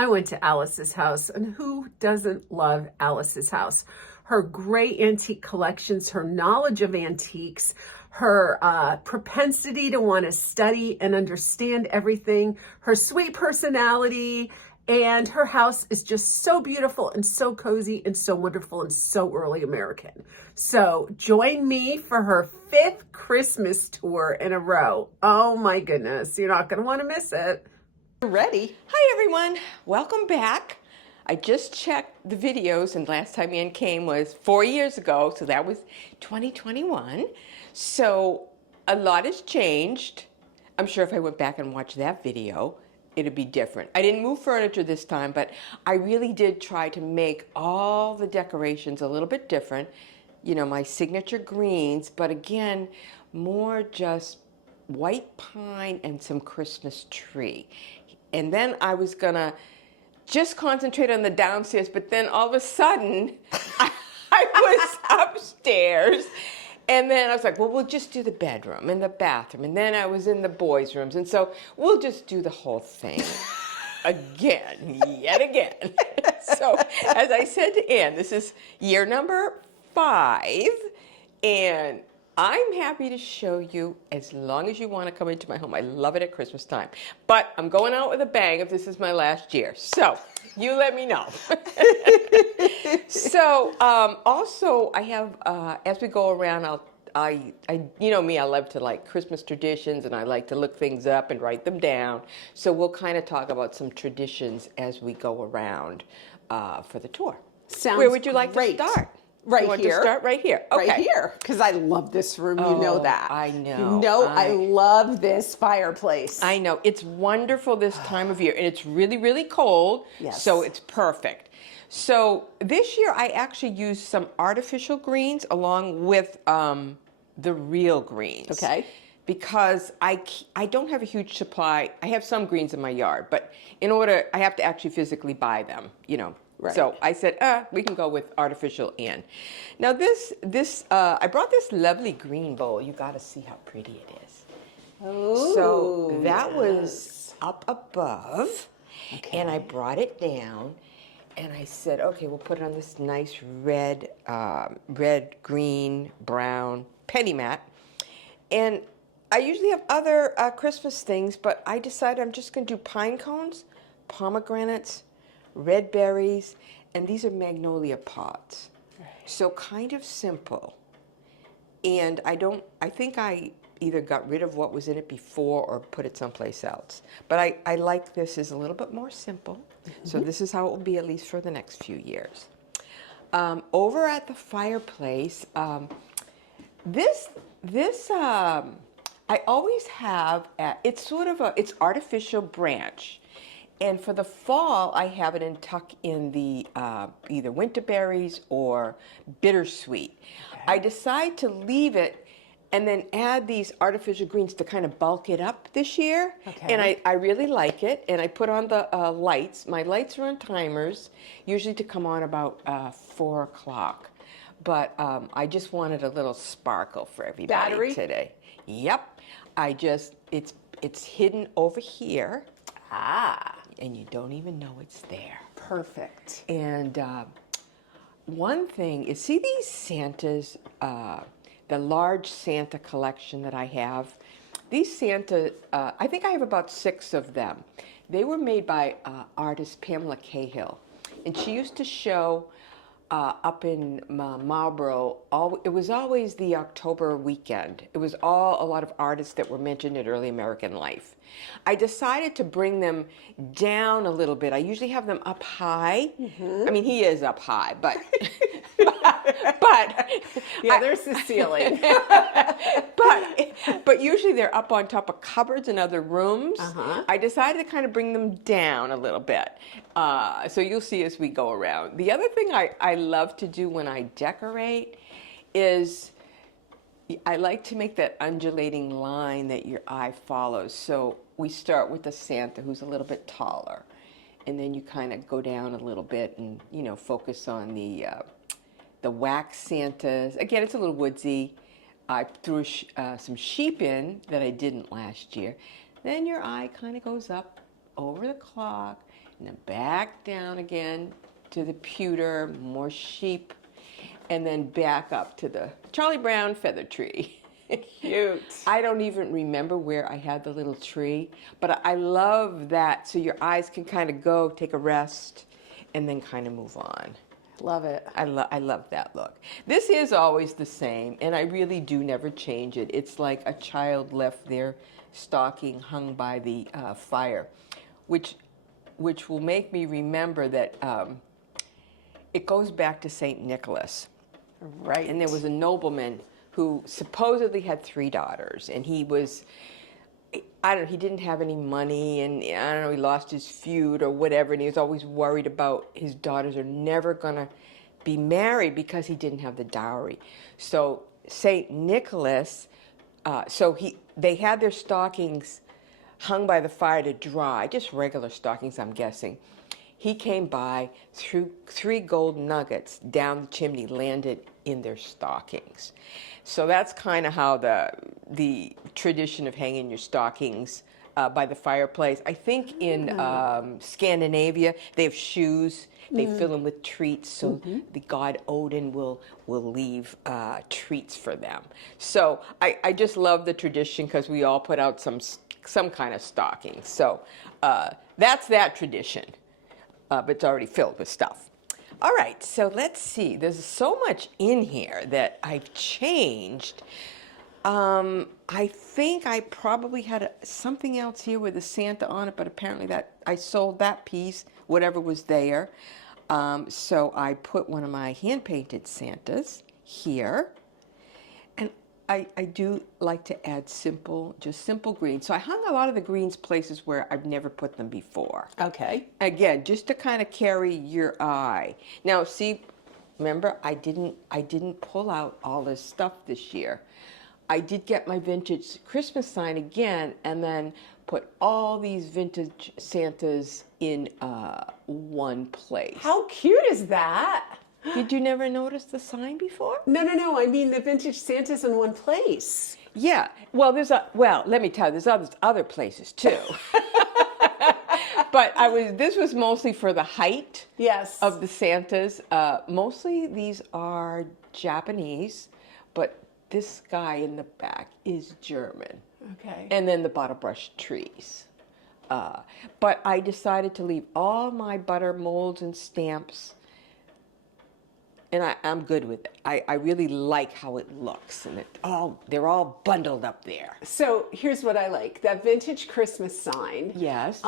I went to Alice's house, and who doesn't love Alice's house? Her great antique collections, her knowledge of antiques, her propensity to want to study and understand everything, her sweet personality, and her house is just so beautiful and so cozy and so wonderful and so early American. So join me for her 5th Christmas tour in a row. Oh my goodness, you're not going to want to miss it. Ready? Hi everyone, welcome back. I just checked the videos and last time Ann came was 4 years ago, so that was 2021. So a lot has changed. I'm sure if I went back and watched that video, it'd be different. I didn't move furniture this time, but I really did try to make all the decorations a little bit different. You know, my signature greens, but again, more just white pine and some Christmas tree. And then I was gonna just concentrate on the downstairs, but then all of a sudden, I was upstairs. And then I was like, well, we'll just do the bedroom and the bathroom. And then I was in the boys' rooms. And so we'll just do the whole thing again, yet again. So as I said to Ann, this is year number 5. And I'm happy to show you as long as you want to come into my home. I love it at Christmas time. But I'm going out with a bang if this is my last year. So you let me know. So also I have, as we go around, you know me, I love to like Christmas traditions and I like to look things up and write them down. So we'll kind of talk about some traditions as we go around for the tour. Sounds Where would you like great. to start? Right You want here. to start right here? Okay. Right here, because I love this room. You know that. I know. You know I love this fireplace. I know. It's wonderful this time of year, and it's really, really cold, Yes. so it's perfect. So this year I actually used some artificial greens along with the real greens. Okay. Because I don't have a huge supply. I have some greens in my yard, but in order, I have to actually physically buy them, you know. Right. So I said, we can go with artificial in. Now I brought this lovely green bowl. You got to see how pretty it is. Oh, So that yes. was up above, Okay. and I brought it down, and I said, okay, we'll put it on this nice red, green, brown penny mat. And I usually have other Christmas things, but I decided I'm just going to do pine cones, pomegranates, red berries, and these are magnolia pods. Right. So kind of simple. And I think I either got rid of what was in it before or put it someplace else. But I like this is a little bit more simple. Mm-hmm. So this is how it will be at least for the next few years. Over at the fireplace, I always have, it's artificial branch. And for the fall, I have it tuck in the either winter berries or bittersweet. Okay. I decide to leave it and then add these artificial greens to kind of bulk it up this year. Okay. And I really like it. And I put on the lights. My lights are on timers, usually to come on about 4 o'clock. But I just wanted a little sparkle for everybody Battery? Today. Yep. It's hidden over here. Ah. And you don't even know it's there. Perfect. And one thing is, see these Santas, the large Santa collection that I have? These Santa, I think I have about 6 of them. They were made by artist Pamela Cahill. And she used to show up in Marlboro, it was always the October weekend. It was a lot of artists that were mentioned in early American life. I decided to bring them down a little bit. I usually have them up high. Mm-hmm. I mean, he is up high, but yeah, there's the ceiling. but usually they're up on top of cupboards in other rooms. Uh-huh. I decided to kind of bring them down a little bit. So you'll see as we go around. The other thing I love to do when I decorate is I like to make that undulating line that your eye follows. So we start with the Santa who's a little bit taller, and then you kind of go down a little bit and focus on the wax Santas. Again, it's a little woodsy. I threw some sheep in that I didn't last year. Then your eye kind of goes up over the clock, and then back down again to the pewter, more sheep, and then back up to the Charlie Brown feather tree. Cute. I don't even remember where I had the little tree, but I love that. So your eyes can kind of go, take a rest, and then kind of move on. Love it. I love that look. This is always the same, and I really do never change it. It's like a child left their stocking hung by the fire, which will make me remember that it goes back to St. Nicholas. Right. And there was a nobleman who supposedly had 3 daughters, and he was, I don't know, he didn't have any money, and I don't know, he lost his feud or whatever, and he was always worried about his daughters are never gonna be married because he didn't have the dowry. So St. Nicholas, they had their stockings hung by the fire to dry, just regular stockings, I'm guessing. He came by, threw 3 gold nuggets down the chimney, landed in their stockings. So that's kind of how the tradition of hanging your stockings by the fireplace. I think in Scandinavia, they have shoes. They fill them with treats, so the god Odin will leave treats for them. So I just love the tradition because we all put out some kind of stocking. So that's that tradition. But it's already filled with stuff. All right, so let's see. There's so much in here that I've changed. I think I probably had something else here with a Santa on it, but apparently that I sold that piece, whatever was there. So I put one of my hand-painted Santas here. I do like to add just simple greens. So I hung a lot of the greens places where I've never put them before. Okay. Again, just to kind of carry your eye. Now, see, remember, I didn't pull out all this stuff this year. I did get my vintage Christmas sign again, and then put all these vintage Santas in one place. How cute is that? Did you never notice the sign before? No. I mean the vintage Santa's in one place. Yeah. Well, let me tell you, there's other places too. But this was mostly for the height of the Santas. Mostly these are Japanese, but this guy in the back is German. Okay. And then the bottle brush trees. But I decided to leave all my butter molds and stamps, and I'm good with it. I really like how it looks, and they're all bundled up there. So here's what I like. That vintage Christmas sign. Yes.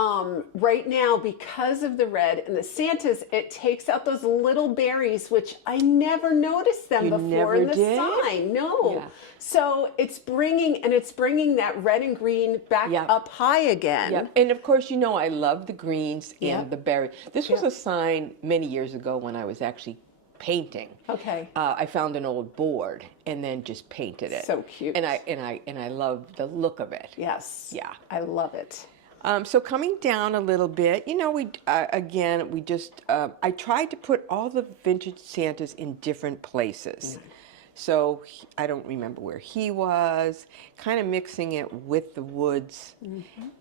Right now, because of the red and the Santas, it takes out those little berries, which I never noticed them before in the sign. No. Yeah. So it's bringing that red and green back up high again. Yeah. And of course, I love the greens and the berry. This was a sign many years ago when I was actually painting. Okay. I found an old board and then just painted it. So cute. And I love the look of it. Yes. Yeah. I love it. So coming down a little bit, I tried to put all the vintage Santas in different places. So I don't remember where he was, kind of mixing it with the woods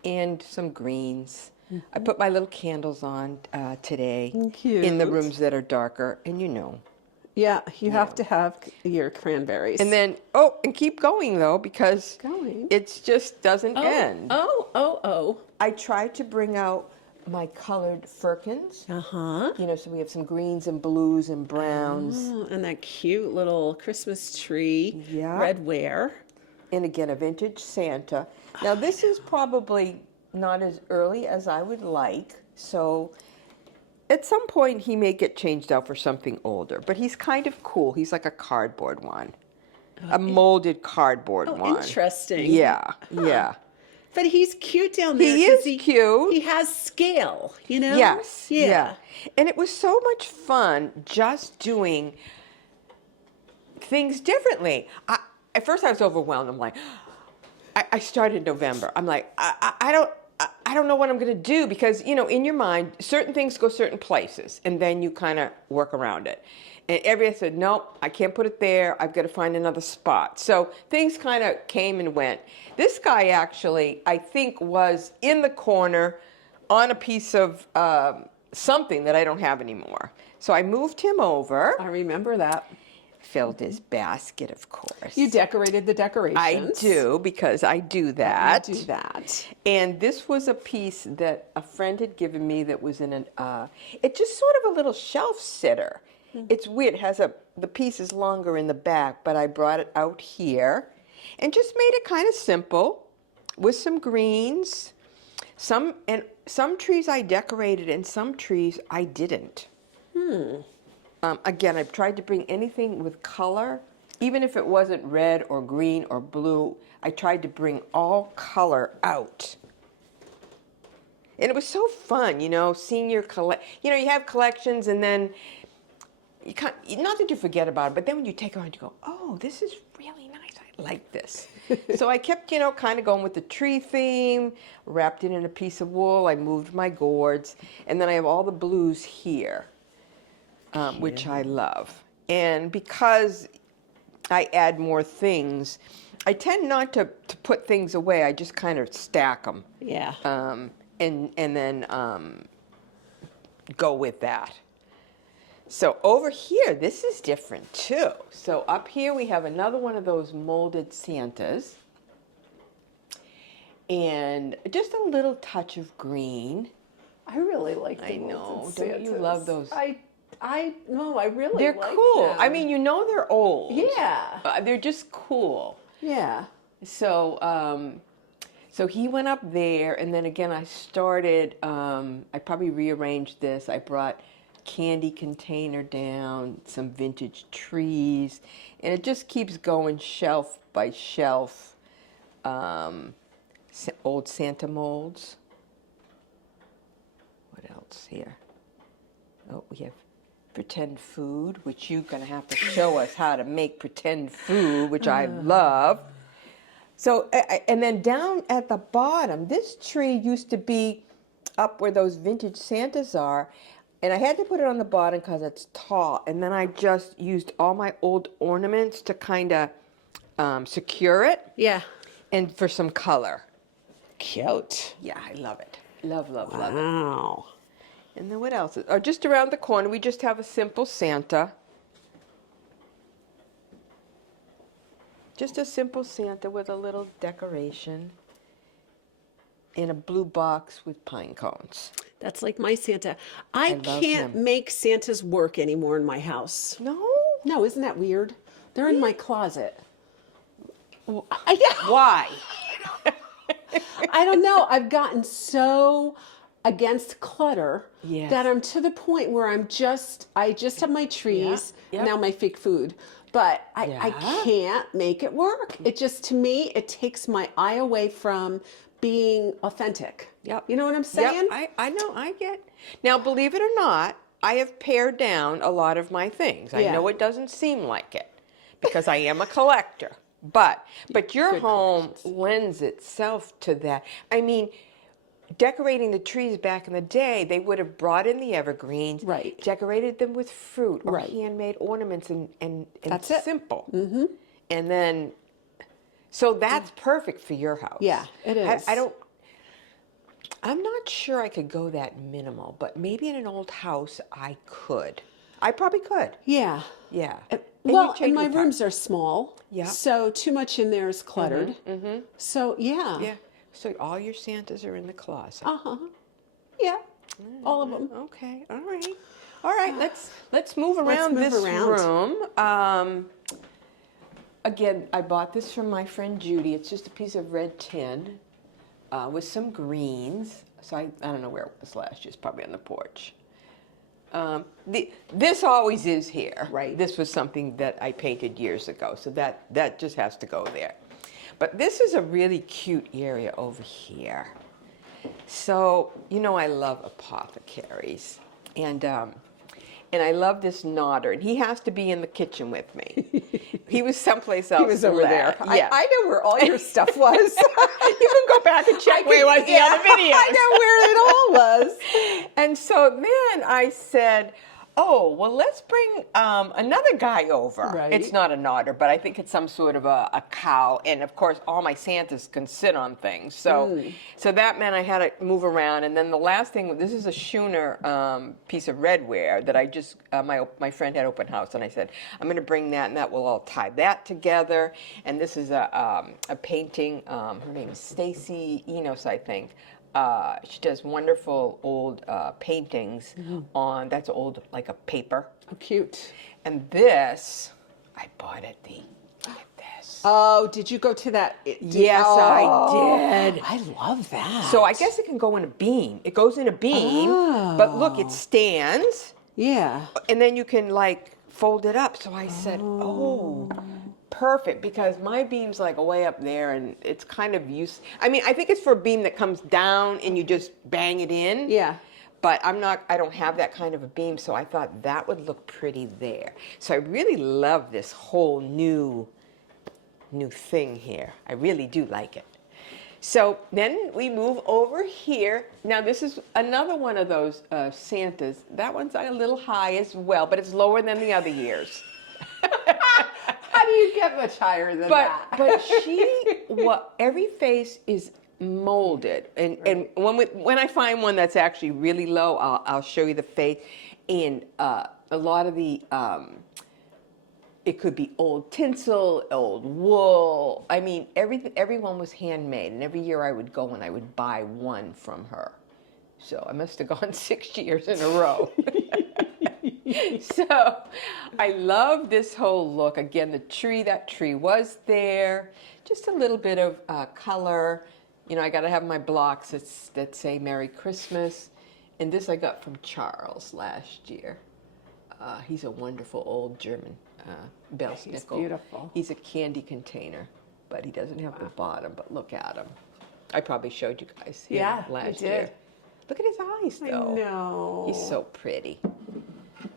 and some greens. I put my little candles on today in the rooms that are darker, and Yeah, you have to have your cranberries. And then, and keep going though, because it just doesn't end. Oh. I tried to bring out my colored firkins. Uh-huh. So we have some greens and blues and browns. Oh, and that cute little Christmas tree redware. And again, a vintage Santa. Now this is probably not as early as I would like, so at some point he may get changed out for something older, but he's kind of cool. He's like a cardboard one, a molded cardboard one. Interesting. Yeah. But he's cute down there. He is cute. He has scale, Yes. Yeah. And it was so much fun just doing things differently. At first I was overwhelmed. I'm like, I started in November. I'm like, I don't know what I'm going to do because, in your mind, certain things go certain places, and then you kind of work around it. And everybody said, nope, I can't put it there. I've got to find another spot. So things kind of came and went. This guy actually, I think, was in the corner on a piece of something that I don't have anymore. So I moved him over. I remember that. Filled his basket, of course. You decorated the decorations. I do, because I do that. You do that. And this was a piece that a friend had given me that was in an, it's just sort of a little shelf sitter. It's weird, it has the piece is longer in the back, but I brought it out here and just made it kind of simple with some greens. Some trees I decorated and some trees I didn't. Again, I've tried to bring anything with color, even if it wasn't red or green or blue. I tried to bring all color out. And it was so fun, you know, seeing your you know, you have collections and then you can't, not that you forget about it, but then when you take it around, you go, oh, this is really nice. I like this. So I kept, you know, kind of going with the tree theme, wrapped it in a piece of wool. I moved my gourds, and then I have all the blues here. Which I love. And because I add more things, I tend not to put things away. I just kind of stack them. Yeah. And then go with that. So over here, this is different too. So up here we have another one of those molded Santas. And just a little touch of green. I really like the I know. molded Don't you Santas. love those? I really They're like cool. them. I mean, you know they're old. Yeah. They're just cool. Yeah. So, so he went up there, and then again I started, I probably rearranged this. I brought candy container down, some vintage trees, and it just keeps going shelf by shelf. Old Santa molds. What else here? Oh, we have pretend food, which you're going to have to show us how to make pretend food, which I love. So, and then down at the bottom, this tree used to be up where those vintage Santas are, and I had to put it on the bottom because it's tall, and then I just used all my old ornaments to kind of secure it. Yeah. And for some color. Cute. Yeah, I love it. Love, love, love it. Wow. And then what else? Oh, just around the corner, we just have a simple Santa. Just a simple Santa with a little decoration in a blue box with pine cones. That's like my Santa. I love can't him. make Santas work anymore in my house. No? No, isn't that weird? They're in my closet. I know. Why? I don't know. I've gotten so against clutter Yes. that I'm to the point where I just have my trees, Yep. now my fake food, but I Yeah. can't make it work. It just, to me, it takes my eye away from being authentic. Yep. You know what I'm saying? Yep, I know, I get. Now, believe it or not, I have pared down a lot of my things. I Yeah. know it doesn't seem like it because I am a collector. But your Good home collections. lends itself to that. I mean, decorating the trees back in the day, they would have brought in the evergreens, Right. decorated them with fruit or Right. handmade ornaments and That's it. simple. Mm-hmm. And then, so that's perfect for your house. Yeah, it is. I'm not sure I could go that minimal, but maybe in an old house I could. I probably could. Yeah. Yeah. Well, and my rooms are small, Yeah. so too much in there is cluttered. So, yeah. Yeah. So all your Santas are in the closet. Uh-huh. Yeah, all of them. Okay. All right. All right. Let's move around move this around. room. Again, I bought this from my friend Judy. It's just a piece of red tin with some greens. So I don't know where it was last year. It's probably on the porch. This always is here. Right. This was something that I painted years ago, so that just has to go there. But this is a really cute area over here. So, you know, I love apothecaries. And I love this nodder, and he has to be in the kitchen with me. He was someplace else. He was over there. Yeah. I know where all your stuff was. You can go back and check where it was the other videos. I know where it all was. And so then I said, oh, well, let's bring another guy over. Right. It's not an otter, but I think it's some sort of a cow. And of course, all my Santas can sit on things. So, so that meant I had to move around. And then the last thing, this is a schooner piece of redware that I just, my friend had open house. And I said, I'm going to bring that, and that will all tie that together. And this is a painting. Her name is Stacy Enos, I think. She does wonderful old paintings on, that's old, like a paper. Oh, cute. And this, I bought at the, look at this. Oh, did you go to that? Yes, I did. I love that. So I guess it can go in a beam. It goes in a beam, but look, it stands. Yeah. And then you can like fold it up. So I said, oh, perfect, because my beam's like way up there and it's kind of I mean, I think it's for a beam that comes down and you just bang it in. Yeah. But I don't have that kind of a beam, so I thought that would look pretty there. So I really love this whole new thing here. I really do like it. So then we move over here. Now this is another one of those Santas. That one's a little high as well, but it's lower than the other years. How do you get much higher than that? But every face is molded, and when I find one that's actually really low, I'll show you the face, and a lot of the it could be old tinsel, old wool. I mean, everyone was handmade, and every year I would go and I would buy one from her. So I must have gone 6 years in a row. So I love this whole look. Again, that tree was there. Just a little bit of color. You know, I got to have my blocks that say Merry Christmas. And this I got from Charles last year. He's a wonderful old German Belsnickels. He's beautiful. He's a candy container, but he doesn't have the bottom. But look at him. I probably showed you guys him last year. Look at his eyes, though. I know. He's so pretty.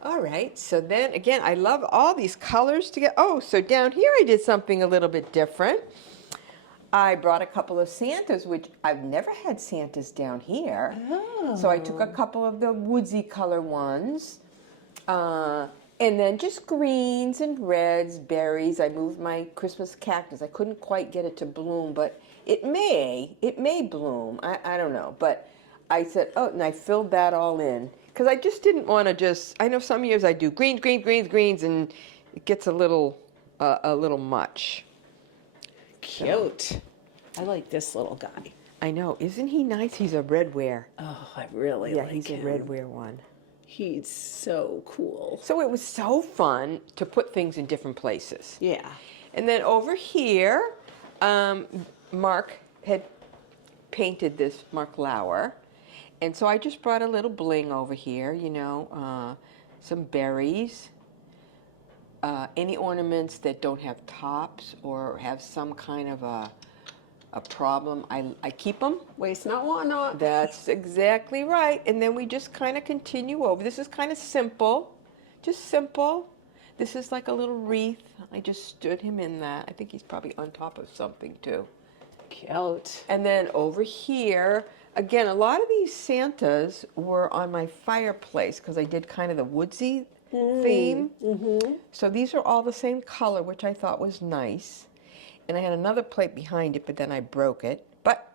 All right, so then again, I love all these colors together. Oh, so down here I did something a little bit different. I brought a couple of Santas, which I've never had Santas down here. Oh. So I took a couple of the woodsy color ones, and then just greens and reds, berries. I moved my Christmas cactus. I couldn't quite get it to bloom, but it may bloom. I don't know, but I said, oh, and I filled that all in. Because I just didn't want to I know some years I do greens, and it gets a little much. Cute. I like this little guy. I know. Isn't he nice? He's a redware. Oh, I really like him. Yeah, he's a redware one. He's so cool. So it was so fun to put things in different places. Yeah. And then over here, Mark had painted this, Mark Lauer. And so I just brought a little bling over here, you know, some berries, any ornaments that don't have tops or have some kind of a problem, I keep them. Waste not, want not. That's exactly right. And then we just kind of continue over. This is kind of simple, just simple. This is like a little wreath. I just stood him in that. I think he's probably on top of something too. Cute. And then over here, again, a lot of these Santas were on my fireplace because I did kind of the woodsy theme. Mm-hmm. So these are all the same color, which I thought was nice. And I had another plate behind it, but then I broke it. But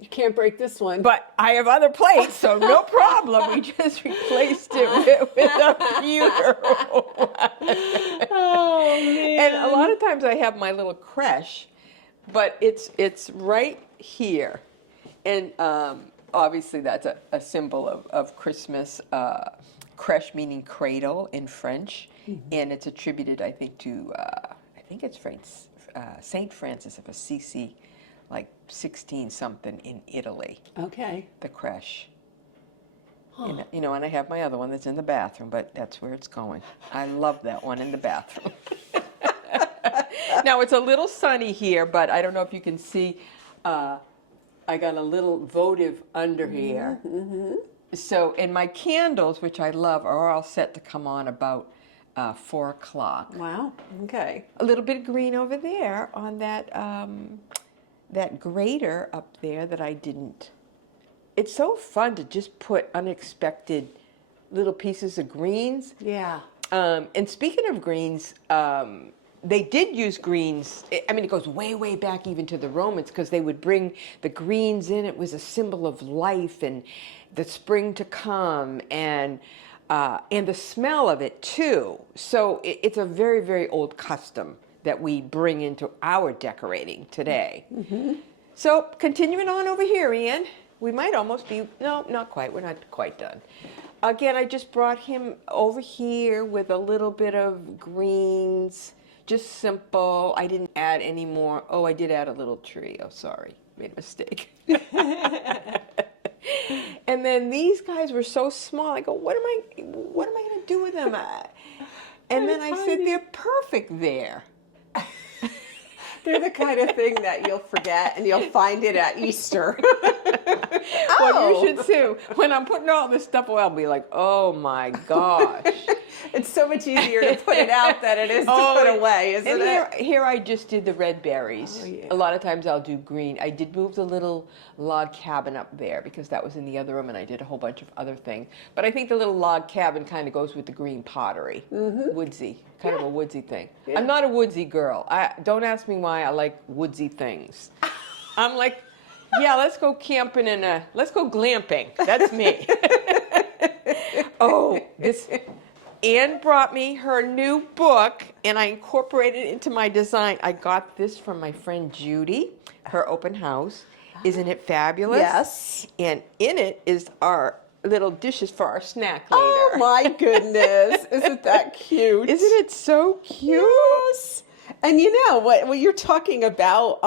you can't break this one. But I have other plates, so no problem. We just replaced it with a beautiful one. Oh, man. And a lot of times I have my little creche, but it's right here. And obviously that's a symbol of Christmas. Creche meaning cradle in French. Mm-hmm. And it's attributed, I think, to, I think it's St. Francis of Assisi, like 16-something in Italy. Okay. The creche. Huh. And, you know, and I have my other one that's in the bathroom, but that's where it's going. I love that one in the bathroom. Now, it's a little sunny here, but I don't know if you can see. I got a little votive under here. Mm-hmm. So, and my candles, which I love, are all set to come on about 4 o'clock. Wow. Okay. A little bit of green over there on that that grater up there that I didn't. It's so fun to just put unexpected little pieces of greens. Yeah. And speaking of greens, they did use greens. I mean, it goes way, way back even to the Romans, because they would bring the greens in. It was a symbol of life and the spring to come, and the smell of it too. So it's a very, very old custom that we bring into our decorating today. Mm-hmm. So continuing on over here, Ian, we might almost be, no, not quite. We're not quite done. Again, I just brought him over here with a little bit of greens, just simple. I didn't add any more. Oh, I did add a little tree. Oh, sorry, made a mistake. And then these guys were so small. I go, what am I going to do with them? And then I said, they're perfect there. They're the kind of thing that you'll forget and you'll find it at Easter. Well, you should too. When I'm putting all this stuff away, I'll be like, oh my gosh. It's so much easier to put it out than it is to put away, isn't it? Here I just did the red berries. Oh, yeah. A lot of times I'll do green. I did move the little log cabin up there because that was in the other room, and I did a whole bunch of other things. But I think the little log cabin kind of goes with the green pottery. Mm-hmm. Woodsy, kind of a woodsy thing. Yeah. I'm not a woodsy girl. Don't ask me why I like woodsy things. I'm like, yeah, let's go camping and let's go glamping. That's me. Oh, Anne brought me her new book, and I incorporated it into my design. I got this from my friend Judy, her open house. Isn't it fabulous? Yes. And in it is our little dishes for our snack later. Oh my goodness. Isn't that cute? Isn't it so cute? Yes. And you know, what you're talking about,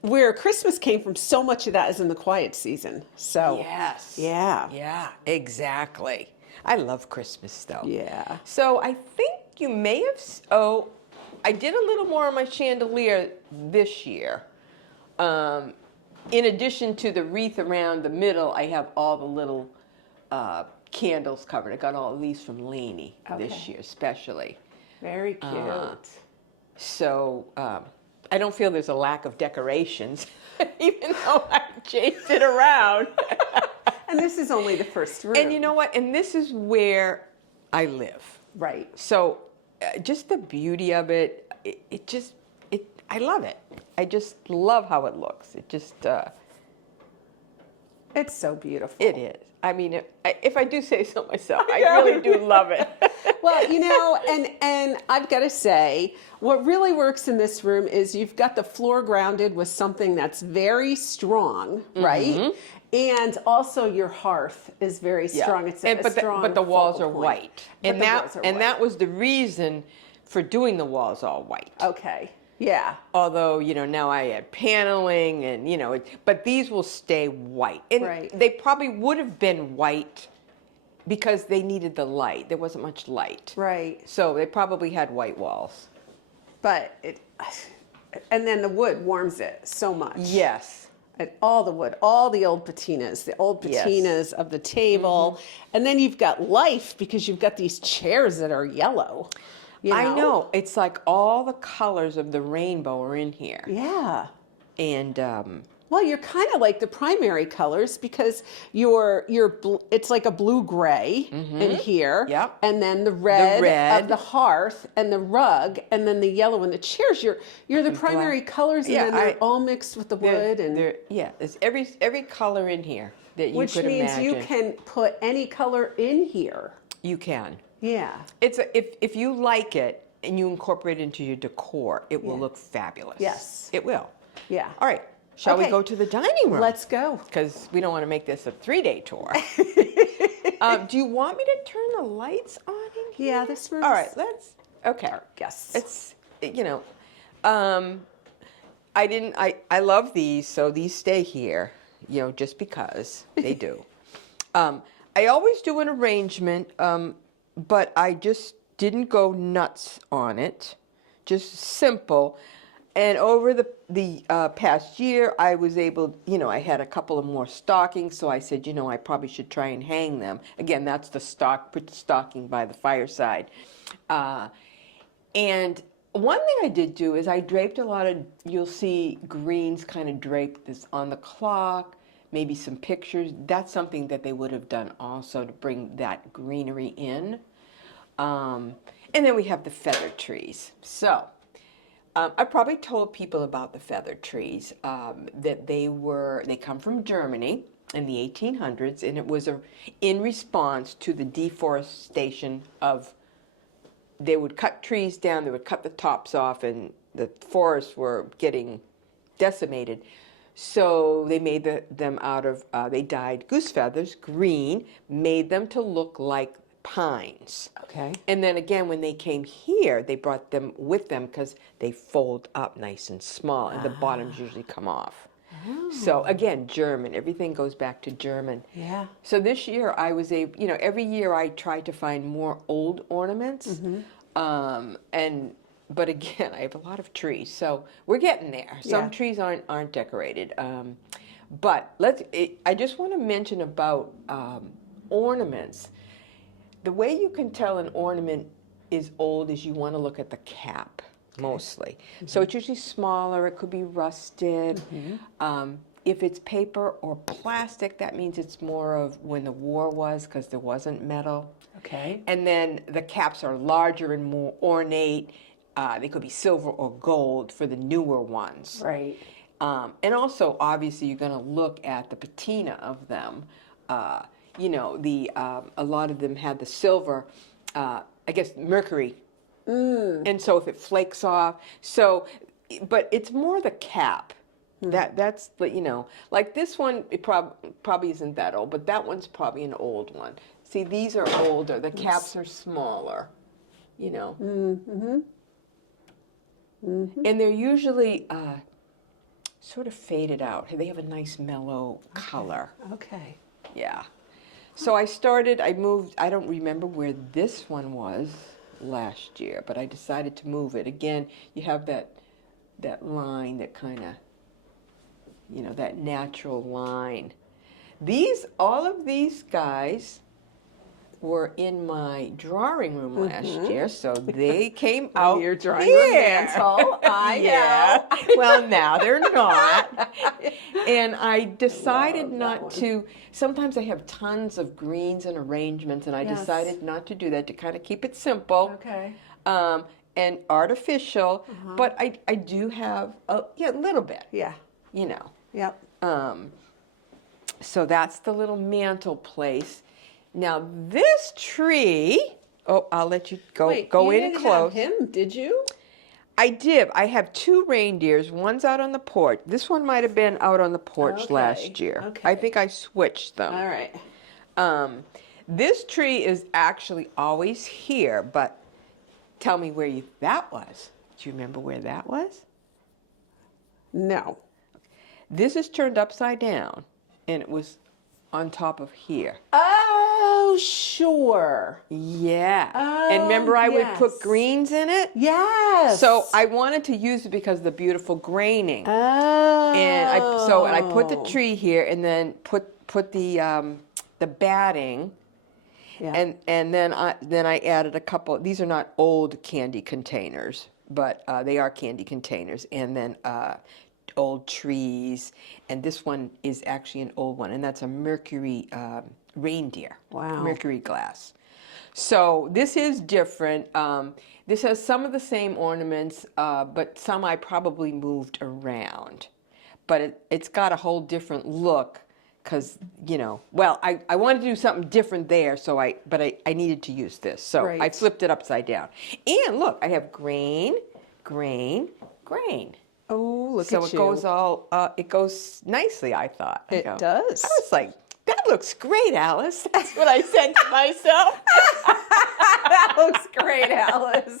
where Christmas came from, so much of that is in the quiet season. So, yes. Yeah. Yeah, exactly. I love Christmas, though. Yeah. So I think you may have, I did a little more on my chandelier this year. In addition to the wreath around the middle, I have all the little candles covered. I got all of these from Laney this year, especially. Very cute. So I don't feel there's a lack of decorations, even though I changed it around. And this is only the first room. And you know what? And this is where I live. Right. So just the beauty of it, I love it. I just love how it looks. It just... It's so beautiful. It is. I mean, if I do say so myself, I really do love it. Well, you know, and I've got to say, what really works in this room is you've got the floor grounded with something that's very strong, right? And also your hearth is very strong. It's strong. But the walls are point. white, and that was the reason for doing the walls all white. Okay. Yeah. Although, you know, now I add paneling and, you know, but these will stay white. And they probably would have been white because they needed the light. There wasn't much light. Right. So they probably had white walls. But and then the wood warms it so much. Yes. And all the wood, all the old patinas, of the table. And then you've got life because you've got these chairs that are yellow. You know? I know. It's like all the colors of the rainbow are in here. Yeah. And well, you're kind of like the primary colors because it's like a blue gray in here. Yep. And then the red of the hearth and the rug and then the yellow and the chairs. You're the primary colors and then they're all mixed with the wood there's every color in here that you could imagine. Which means you can put any color in here. You can. Yeah. If you like it and you incorporate it into your decor, it will look fabulous. Yes. It will. Yeah. All right. Shall we go to the dining room? Let's go. Because we don't want to make this a 3-day tour. Do you want me to turn the lights on in here? Yeah, this room. All right, okay. Yes. It's, you know, I love these, so these stay here, you know, just because they do. I always do an arrangement, but I just didn't go nuts on it, just simple. And over the past year, I was able, you know, I had a couple of more stockings, so I said, you know, I probably should try and hang them. Again, that's put the stocking by the fireside. And one thing I did do is I draped a lot of, you'll see greens kind of draped this on the clock, maybe some pictures. That's something that they would have done also to bring that greenery in. And then we have the feather trees. So I probably told people about the feather trees, that they come from Germany in the 1800s, and it was in response to the deforestation of, they would cut trees down, they would cut the tops off, and the forests were getting decimated. So they made them out of, they dyed goose feathers green, made them to look like pines. Okay. And then again, when they came here, they brought them with them because they fold up nice and small, and the bottoms usually come off. Oh. So again, German, everything goes back to German. Yeah. So this year I was able, every year I try to find more old ornaments. But again, I have a lot of trees, so we're getting there. Some trees aren't decorated. But I just want to mention about ornaments. The way you can tell an ornament is old is you want to look at the cap, mostly. So it's usually smaller, it could be rusted. If it's paper or plastic, that means it's more of when the war was, because there wasn't metal. Okay. And then the caps are larger and more ornate. They could be silver or gold for the newer ones. Right. And also, obviously, you're going to look at the patina of them. A lot of them had the silver, I guess, mercury. And so if it flakes off, but it's more the cap. That's like this one, it probably isn't that old, but that one's probably an old one. See, these are older. The caps are smaller, And they're usually sort of faded out. They have a nice mellow color. Okay. Yeah. So I moved, I don't remember where this one was last year, but I decided to move it. Again, you have that line that kind of, that natural line. All of these guys were in my drawing room last year, so they came out your drawing room here. mantle. I Yeah. know. Well, now they're not. And I decided not to. Sometimes I have tons of greens and arrangements, and I decided not to do that, to kind of keep it simple. Okay. And artificial, but I do have a little bit. Yeah. Yep. So that's the little mantle place. Now this tree, I'll let you go Wait, go you in and didn't close. have him, did you? I did. I have two reindeers. One's out on the porch. This one might have been out on the porch last year. Okay. I think I switched them. All right. This tree is actually always here, but tell me where that was. Do you remember where that was? No. This is turned upside down, and it was on top of here. Oh, sure. Yeah. Oh, and remember I would put yes. greens in it? Yes. So I wanted to use it because of the beautiful graining. Oh. And I put the tree here, and then put the batting. Yeah. And then I added a couple. These are not old candy containers, but they are candy containers. And then old trees, and this one is actually an old one, and that's a mercury reindeer. Wow. Mercury glass. So this is different. This has some of the same ornaments, but some I probably moved around. But it's got a whole different look because, I wanted to do something different there, but I needed to use this. So Right. I flipped it upside down. And look, I have grain, grain, grain. Oh, look So at it goes it goes nicely, I thought. It does. I was like, that looks great, Alice. That's what I said to myself. That looks great, Alice.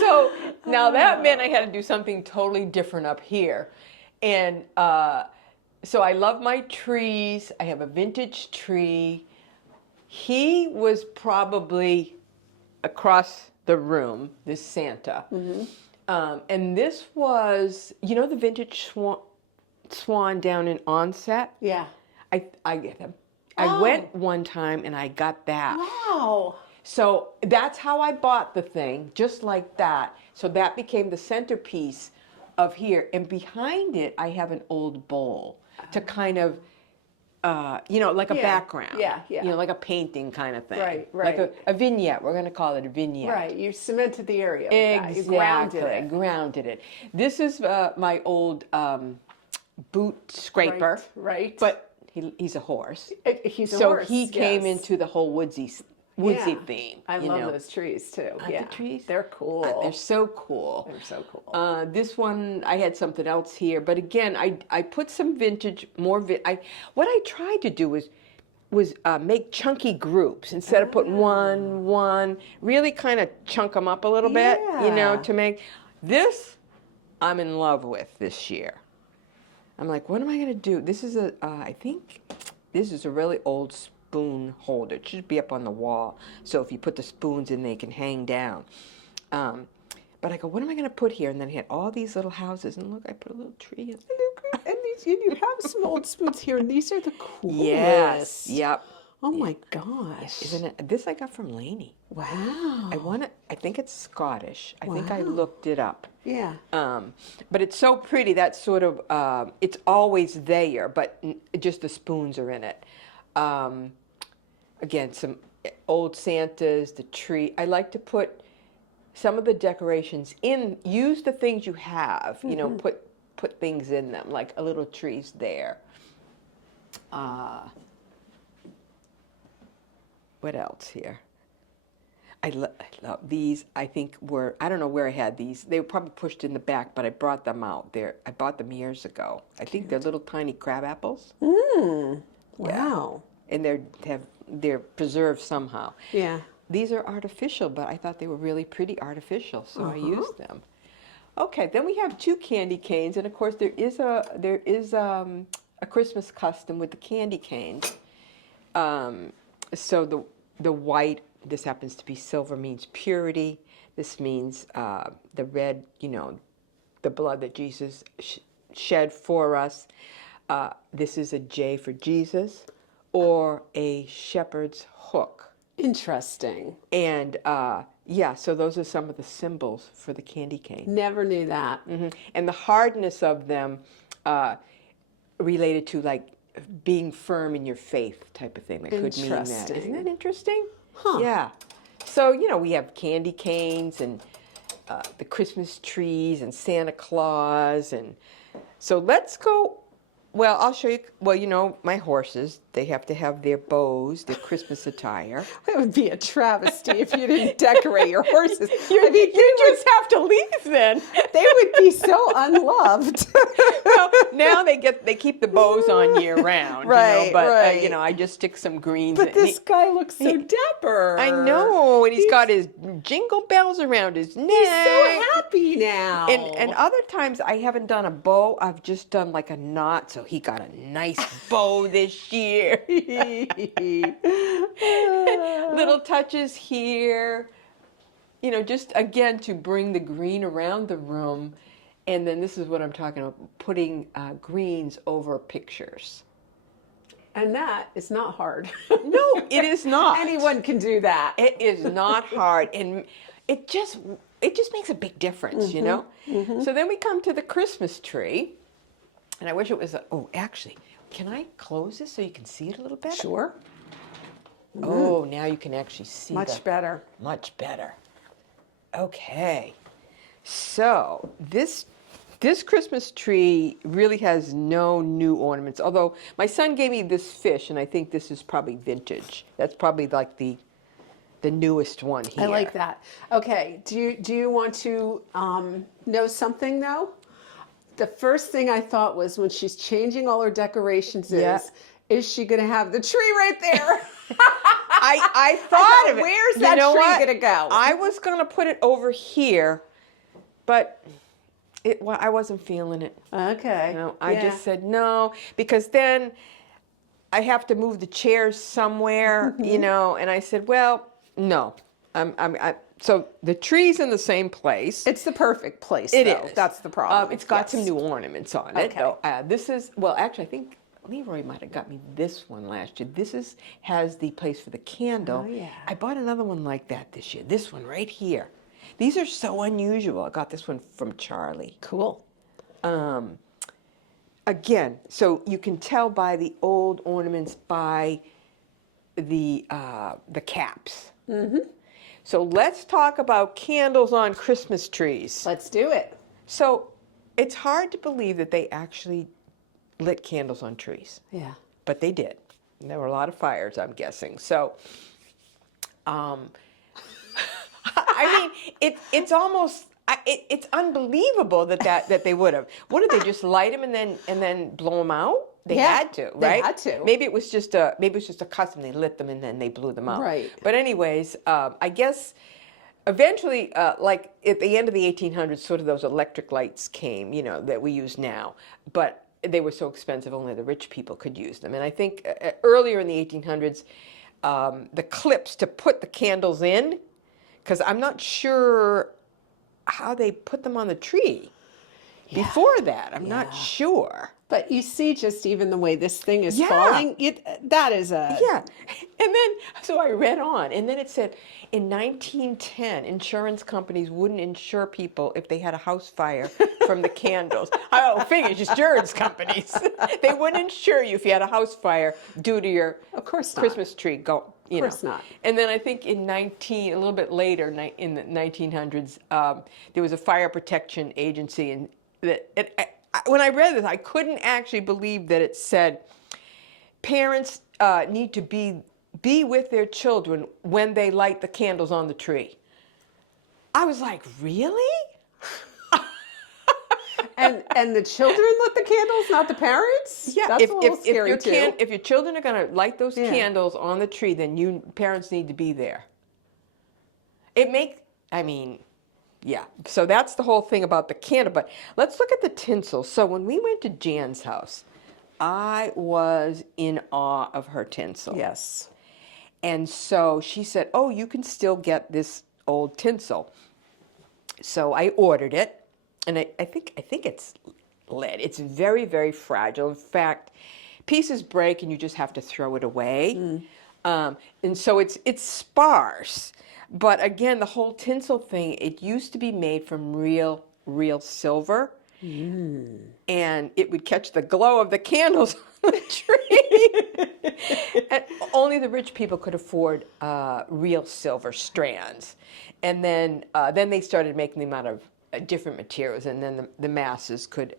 So now that meant I had to do something totally different up here. And so I love my trees. I have a vintage tree. He was probably across the room, this Santa. And this was, the vintage swan down in Onset? Yeah. I went one time and I got that. Wow. So that's how I bought the thing, just like that. So that became the centerpiece of here, and behind it I have an old bowl to kind of, like a background. Yeah, yeah. Like a painting kind of thing. Right, Like right. a vignette. We're going to call it a vignette. Right, you cemented the area with that. You Exactly. grounded it. This is my old boot scraper. Right. But he's a horse. He's a So horse, he came yes. into the whole woodsy Yeah. theme. I love those trees too. The trees? They're cool. They're so cool. They're so cool. This one, I had something else here, but again, I put some vintage, what I tried to do was make chunky groups instead of putting one, really kind of chunk them up a little bit, to make this. I'm in love with this year. I'm like, what am I going to do? This is I think this is a really old spoon holder. It should be up on the wall. So if you put the spoons in, they can hang down. But I go, what am I going to put here? And then I had all these little houses. And look, I put a little tree in. And you have some old spoons here, and these are the coolest. Yes. Yep. Oh my gosh. Isn't it? This I got from Lainey. Wow. I think it's Scottish. I think I looked it up. Yeah. But it's so pretty. That sort of, it's always there, but just the spoons are in it. Again, some old Santas, the tree. I like to put some of the decorations in, use the things you have, put things in them, like a little trees there. What else here? I love these. I think I don't know where I had these. They were probably pushed in the back, but I brought them out there. I bought them years ago. I think they're little tiny crab apples. Wow. Yeah. And they're preserved somehow. Yeah. These are artificial, but I thought they were really pretty artificial, so I used them. Okay, then we have 2 candy canes, and of course there is a Christmas custom with the candy canes. So the white, this happens to be silver, means purity. This means the red, the blood that Jesus shed for us. This is a J for Jesus, or a shepherd's hook. Interesting. And so those are some of the symbols for the candy cane. Never knew that. And the hardness of them related to like being firm in your faith type of thing. That could mean that. Isn't that interesting? Huh. Yeah. So, we have candy canes and the Christmas trees and Santa Claus. And so let's go. Well, I'll show you. Well, my horses, they have to have their bows, their Christmas attire. It would be a travesty if you didn't decorate your horses. You just have to leave then. They would be so unloved. Well, now they keep the bows on year round. Right, but right. I just stick some greens. But this guy looks so dapper. I know, and he's got his jingle bells around his neck. He's so happy now. And other times I haven't done a bow. I've just done like a knot. So he got a nice bow this year. Little touches here. Just again to bring the green around the room. And then this is what I'm talking about, putting greens over pictures. And that is not hard. No, it is not. Anyone can do that. It is not hard. And it just makes a big difference, So then we come to the Christmas tree. And I wish it was actually, can I close this so you can see it a little better? Sure. Oh, now you can actually see Much better. Much better. Okay. So this Christmas tree really has no new ornaments, although my son gave me this fish, and I think this is probably vintage. That's probably like the newest one here. I like that. Okay. Do you want to know something though? The first thing I thought was when she's changing all her decorations is she going to have the tree right there? I thought of it. Where's that tree going to go? I was going to put it over here, but I wasn't feeling it. Okay. I just said no, because then I have to move the chairs somewhere, and I said, well, no. So the tree's in the same place. It's the perfect place. It though. is. That's the problem. It's got some new ornaments on it. Okay. This is, actually, I think Leroy might have got me this one last year. This has the place for the candle. Oh, yeah. I bought another one like that this year. This one right here. These are so unusual. I got this one from Charlie. Cool. Again, so you can tell by the old ornaments by the caps. Mm-hmm. So let's talk about candles on Christmas trees. Let's do it. So it's hard to believe that they actually lit candles on trees. Yeah. But they did. And there were a lot of fires, I'm guessing. So, I mean, it's almost it's unbelievable that they would have. What did they just light them and then blow them out? They had to, right? They had to. Maybe it was just a custom. They lit them and then they blew them out. Right. But anyways, I guess eventually, like at the end of the 1800s, sort of those electric lights came, that we use now. But they were so expensive, only the rich people could use them. And I think earlier in the 1800s, the clips to put the candles in, because I'm not sure how they put them on the tree before that. I'm not sure. But you see just even the way this thing is Yeah. falling, that is a... Yeah. And then, so I read on, and then it said, in 1910, insurance companies wouldn't insure people if they had a house fire from the candles. Oh, figures, insurance companies. They wouldn't insure you if you had a house fire due to your Of course not. Christmas tree Of course not. And then I think a little bit later, in the 1900s, there was a fire protection agency, and when I read this, I couldn't actually believe that it said parents need to be with their children when they light the candles on the tree. I was like, really? And the children lit the candles, not the parents? Yeah. That's a little scary too. If your children are going to light those candles on the tree, then parents need to be there. Yeah, so that's the whole thing about the candle. But let's look at the tinsel. So when we went to Jan's house, I was in awe of her tinsel. Yes. And so she said, oh, you can still get this old tinsel. So I ordered it, and I think it's lit. It's very, very fragile. In fact, pieces break and you just have to throw it away. And so it's sparse. But again, the whole tinsel thing, it used to be made from real silver. And it would catch the glow of the candles on the tree. And only the rich people could afford real silver strands. And then they started making them out of different materials, and then the masses could.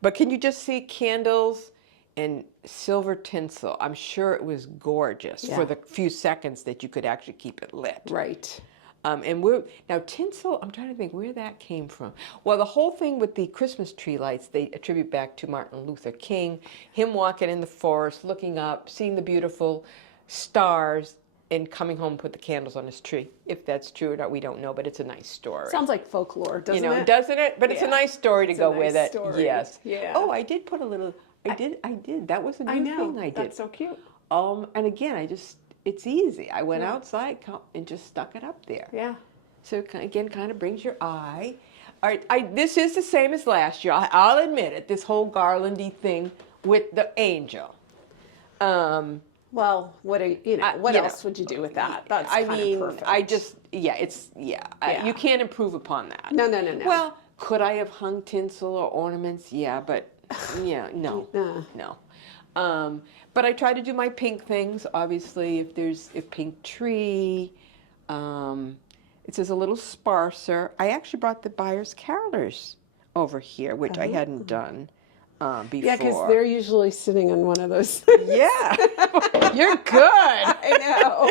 But can you just see candles and silver tinsel? I'm sure it was gorgeous for the few seconds that you could actually keep it lit. Right. And now tinsel, I'm trying to think where that came from. Well, the whole thing with the Christmas tree lights, they attribute back to Martin Luther King, him walking in the forest, looking up, seeing the beautiful stars, and coming home and put the candles on his tree. If that's true or not, we don't know, but it's a nice story. Sounds like folklore, doesn't it? Doesn't it? But it's a nice story to go with it. Story. Yes. Yeah. Oh, I did put a little. I did. That was a new thing I did. That's so cute. And again, it's easy. I went outside and just stuck it up there. Yeah. So again, kind of brings your eye. All right, this is the same as last year. I'll admit it. This whole garlandy thing with the angel. Well, what else would you do with that? That's kind of perfect. You can't improve upon that. No. Well, could I have hung tinsel or ornaments? Yeah, but no. But I try to do my pink things. Obviously, if there's a pink tree, it says a little sparser. I actually brought the buyer's carolers over here, which I hadn't done before. Yeah, because they're usually sitting on one of those things. Yeah. You're good. I know.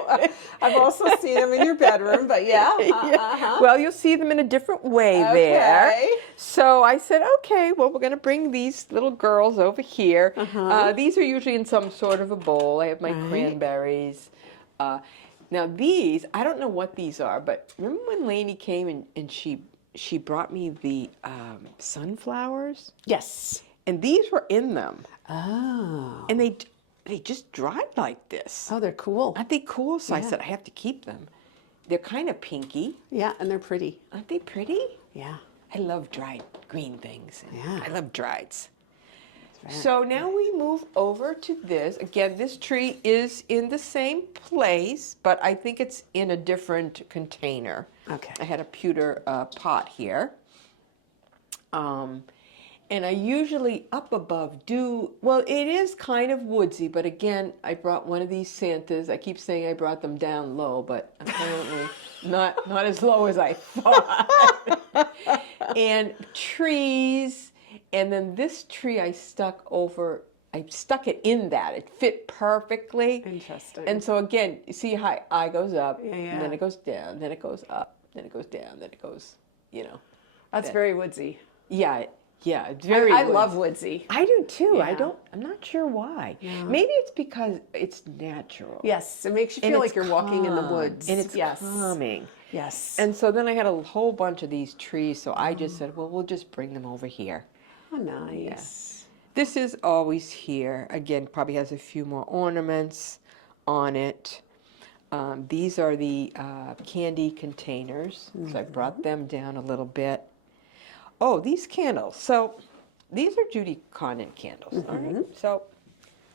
I've also seen them in your bedroom, but yeah. Well, you'll see them in a different way there. So I said, okay, well, we're going to bring these little girls over here. These are usually in some sort of a bowl. I have my cranberries. Now these, I don't know what these are, but remember when Lainey came and she brought me the sunflowers? Yes. And these were in them. Oh. And they just dried like this. Oh, they're cool. Aren't they cool? So I said, I have to keep them. They're kind of pinky. Yeah, and they're pretty. Aren't they pretty? Yeah. I love dried green things. Yeah. I love drieds. So now we move over to this. Again, this tree is in the same place, but I think it's in a different container. Okay. I had a pewter pot here. And I usually up above do, well, it is kind of woodsy, but again, I brought one of these Santas. I keep saying I brought them down low, but apparently not as low as I thought. And trees, and then this tree I stuck it in that. It fit perfectly. Interesting. And so again, you see how eye goes up, Yeah, yeah. and then it goes down, then it goes up, then it goes down, then it goes, you know. That's very woodsy. Yeah, yeah, it's very I woodsy. love woodsy. I do too. Yeah. I'm not sure why. Yeah. Maybe it's because it's natural. Yes, it makes you And feel it's like you're walking in the calm, woods. and it's yes. calming. Yes. And so then I had a whole bunch of these trees, so I just said, well, we'll just bring them over here. Oh, nice. This is always here. Again, probably has a few more ornaments on it. These are the candy containers, so I brought them down a little bit. Oh, these candles. So these are Judy Conant candles, all right? So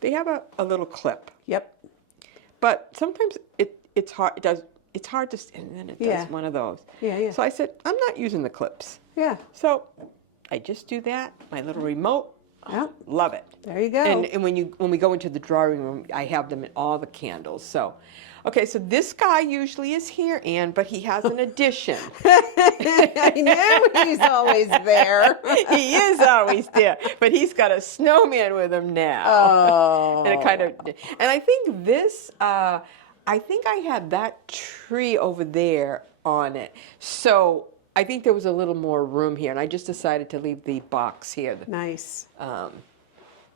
they have a little clip. Yep. But sometimes it's hard. It's hard to, and then it does one of those. Yeah, yeah. So I said, I'm not using the clips. Yeah. So I just do that. My little remote. Yeah. Love it. There you go. And when we go into the drawing room, I have them in all the candles. So, okay, so this guy usually is here, Anne, but he has an addition. I knew he's always there. He is always there, but he's got a snowman with him now. Oh. And it kind of, and I think this, I think I had that tree over there on it. So I think there was a little more room here, and I just decided to leave the box here. Nice.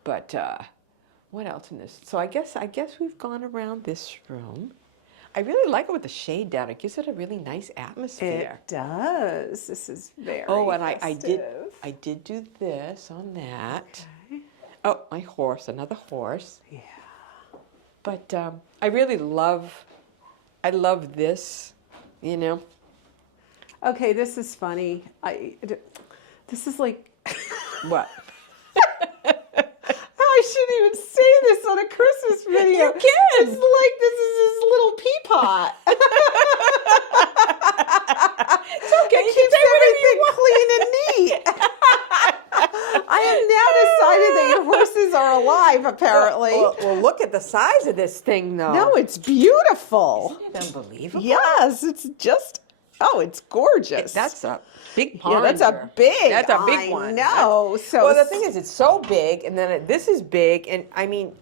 But what else in this? So I guess we've gone around this room. I really like it with the shade down. It gives it a really nice atmosphere. It does. This is very Oh, and festive. I did do this on that. Okay. Oh, my horse, another horse. Yeah. But I really love this, you know. Okay, this is funny. This is like, What? I shouldn't even say this on a Christmas video. You can. It's like this is his little pea pot. It's okay. It keeps everything clean and neat. I have now decided that your horses are alive, apparently. Well, look at the size of this thing, though. No, it's beautiful. Isn't it unbelievable? Yes, it's just, it's gorgeous. That's a big pond. yeah, that's a big. That's a big one. No, so Well, the thing is, it's so big, and then this is big, and I mean,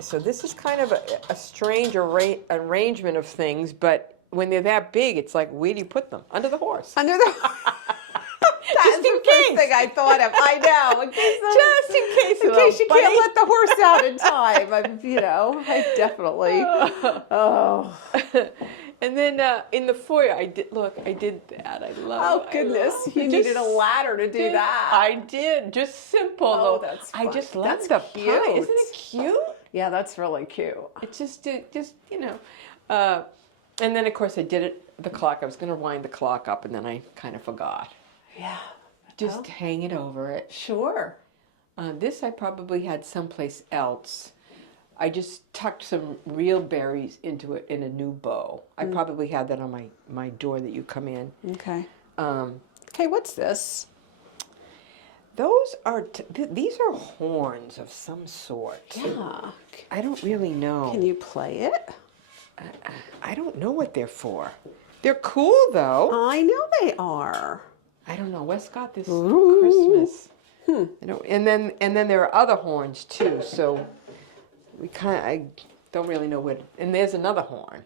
so this is kind of a strange arrangement of things, but when they're that big, it's like, where do you put them? Under the horse. under the. That's the first thing I thought of. I know. Just in case you can't let the horse out in time. I definitely. Oh. And then in the foyer, I did that. I love. Oh goodness! I love You it. needed a ladder to do that. I did. Just simple. Oh, though. that's I fun. just love That's the cute. pie. Isn't it cute? Yeah, that's really cute. It's just and then of course I did it. The clock. I was going to wind the clock up, and then I kind of forgot. Yeah. Just hang it over it. Sure. This I probably had someplace else. I just tucked some real berries into it in a new bow. I probably had that on my door that you come in. Okay. Okay, what's this? Those are, these are horns of some sort. Yeah. I don't really know. Can you play it? I don't know what they're for. They're cool though. I know they are. I don't know. Wes got this for Christmas. And then there are other horns too. So I don't really know what. And there's another horn.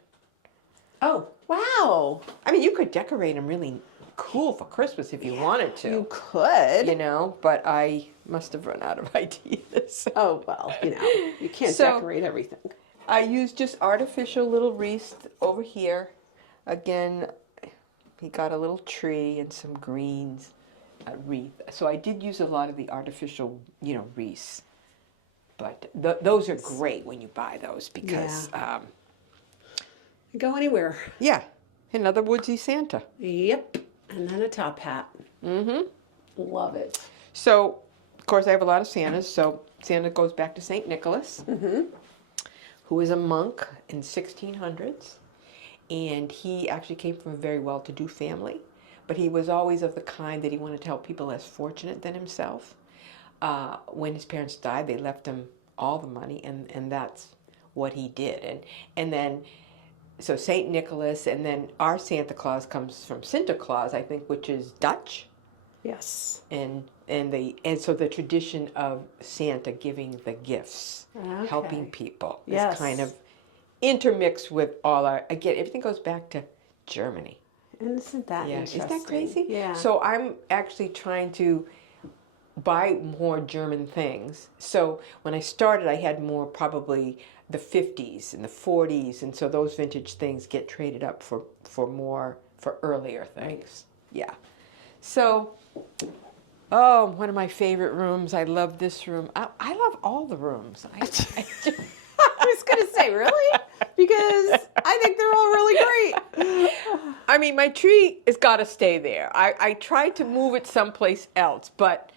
Oh, wow. I mean, you could decorate them really cool for Christmas if you wanted to. You could. But I must have run out of ideas. Oh, well, you can't So- decorate everything. I used just artificial little wreaths over here. Again, he got a little tree and some greens, a wreath. So I did use a lot of the artificial, wreaths. But those are great when you buy those because, Go anywhere. another woodsy Santa. Yep. And then a top hat. Mm-hmm. Love it. So, of course, I have a lot of Santas. So Santa goes back to St. Nicholas, who was a monk in 1600s. And he actually came from a very well-to-do family. but he was always of the kind that he wanted to help people less fortunate than himself. When his parents died, they left him all the money, and that's what he did. And then, so Saint Nicholas, and then our Santa Claus comes from Sinterklaas, I think, which is Dutch. Yes. And so the tradition of Santa giving the gifts, helping people, is kind of intermixed with all our, again, everything goes back to Germany. Isn't that interesting? Isn't that crazy? Yeah. So I'm actually trying to buy more German things. So when I started, I had more probably the 50s and the 40s, and so those vintage things get traded up for earlier things. Yeah. So, one of my favorite rooms. I love this room. I love all the rooms. I was going to say, really? Because I think they're all really great. I mean, my tree has got to stay there. I tried to move it someplace else, but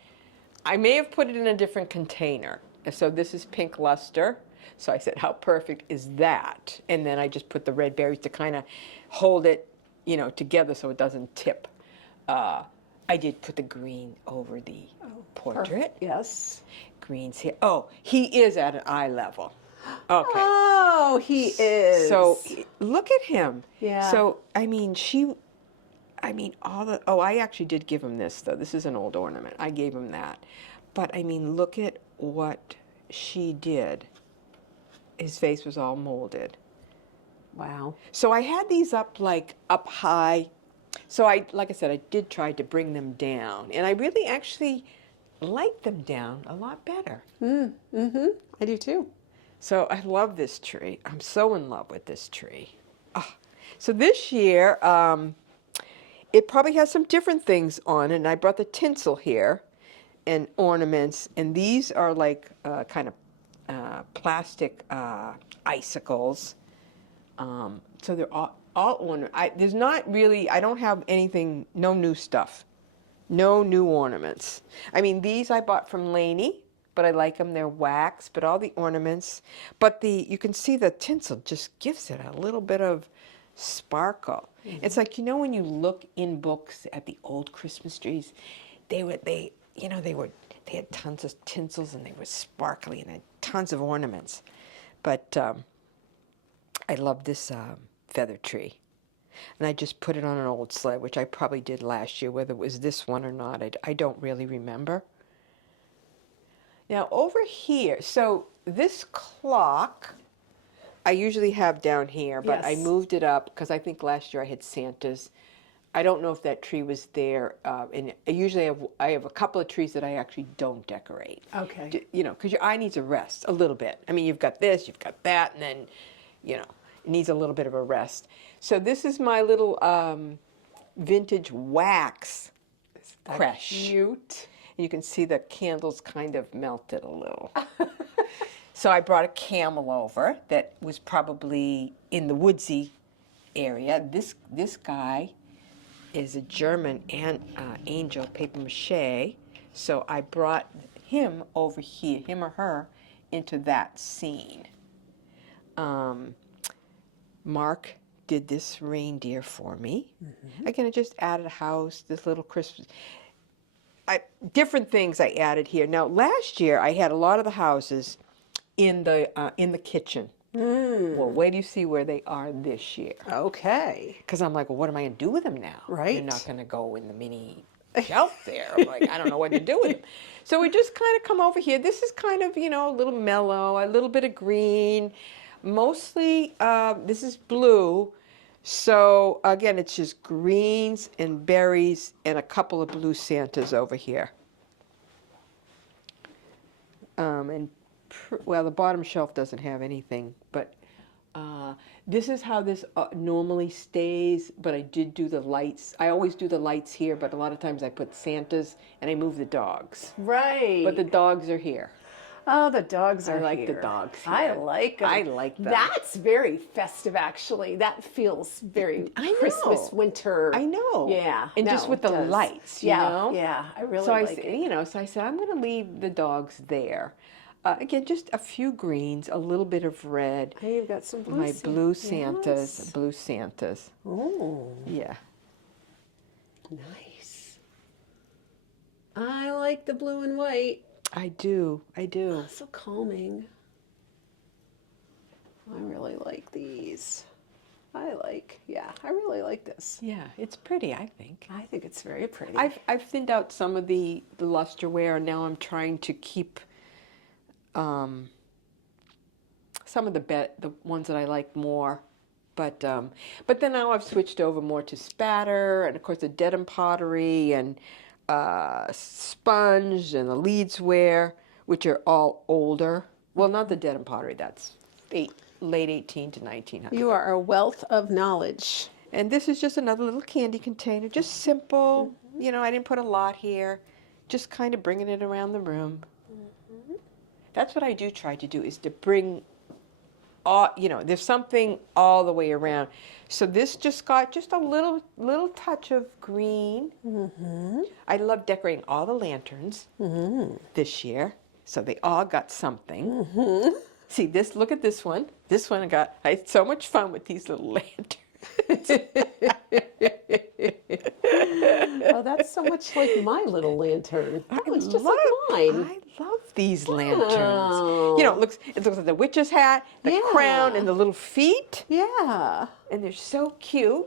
I may have put it in a different container. So this is pink luster. So I said, how perfect is that? And then I just put the red berries to kind of hold it, together so it doesn't tip. I did put the green over the portrait. Perfect. Yes. Green's here. Oh, he is at an eye level. Okay. Oh, he is. So look at him. Yeah. So, I actually did give him this, though. This is an old ornament. I gave him that. But, look at what she did. His face was all molded. Wow. So I had these up high. So like I said, I did try to bring them down. And I really actually like them down a lot better. I do too. So I love this tree. I'm so in love with this tree. Oh. So this year, it probably has some different things on it. And I brought the tinsel here and ornaments. And these are like kind of plastic icicles. So they're all ornament. There's not really, I don't have anything, no new stuff. No new ornaments. These I bought from Laney, but I like them. They're wax, but all the ornaments. But you can see the tinsel just gives it a little bit of sparkle. Mm-hmm. It's like, when you look in books at the old Christmas trees, they had tons of tinsels and they were sparkly and they had tons of ornaments. But I love this feather tree. And I just put it on an old sled, which I probably did last year, whether it was this one or not. I don't really remember. Now over here, so this clock I usually have down here, but Yes. I moved it up because I think last year I had Santa's. I don't know if that tree was there. And usually I have a couple of trees that I actually don't decorate. Okay. Because your eye needs a rest a little bit. You've got this, you've got that, and then, it needs a little bit of a rest. So this is my little vintage wax creche. Cute. And you can see the candles kind of melted a little. So I brought a camel over that was probably in the woodsy area. This guy is a German angel paper mache. So I brought him over here, him or her, into that scene. Mark did this reindeer for me. Mm-hmm. Again, I just added a house, this little Christmas. Different things I added here. Now, last year I had a lot of the houses in the kitchen. Well, wait till you see where they are this year. Okay. Because I'm like, well, what am I going to do with them now? Right. They're not going to go in the mini shelf there. I'm like, I don't know what to do with them. So we just kind of come over here. This is kind of, a little mellow, a little bit of green. Mostly, this is blue. So, again, it's just greens and berries and a couple of blue Santas over here. Well, the bottom shelf doesn't have anything, but this is how this normally stays, but I did do the lights. I always do the lights here, but a lot of times I put Santas and I move the dogs. Right. But the dogs are here. Oh, the dogs are I like here. the dogs here. I like them. I like them. That's very festive, actually. That feels very Christmas, winter. I know. Yeah. And just with the lights, you know? Yeah, I really so like it. So I said, I'm going to leave the dogs there. Again, just a few greens, a little bit of red. Hey, you've got some blue My blue Santas, Yes. blue Santas. Oh. Yeah. Nice. I like the blue and white. I do. So calming. I really like these. I really like this. Yeah, it's pretty, I think. I think it's very pretty. I've thinned out some of the lusterware, and now I'm trying to keep some of the ones that I like more. But then now I've switched over more to spatter, and of course the denim pottery, and sponge, and the leadsware, which are all older. Well, not the denim pottery. That's late 18 to 1900. You are a wealth of knowledge. And this is just another little candy container, just simple. You know, I didn't put a lot here, just kind of bringing it around the room. That's what I do try to do, is to bring all, you know, there's something all the way around. So this just got just a little touch of green. I love decorating all the lanterns this year, so they all got something. See this, look at this one. This one I had so much fun with these little lanterns. Oh, that's so much like my little lantern. Oh, it's just like mine. I love these lanterns. You know, it looks like the witch's hat, the crown, and the little feet. Yeah. And they're so cute.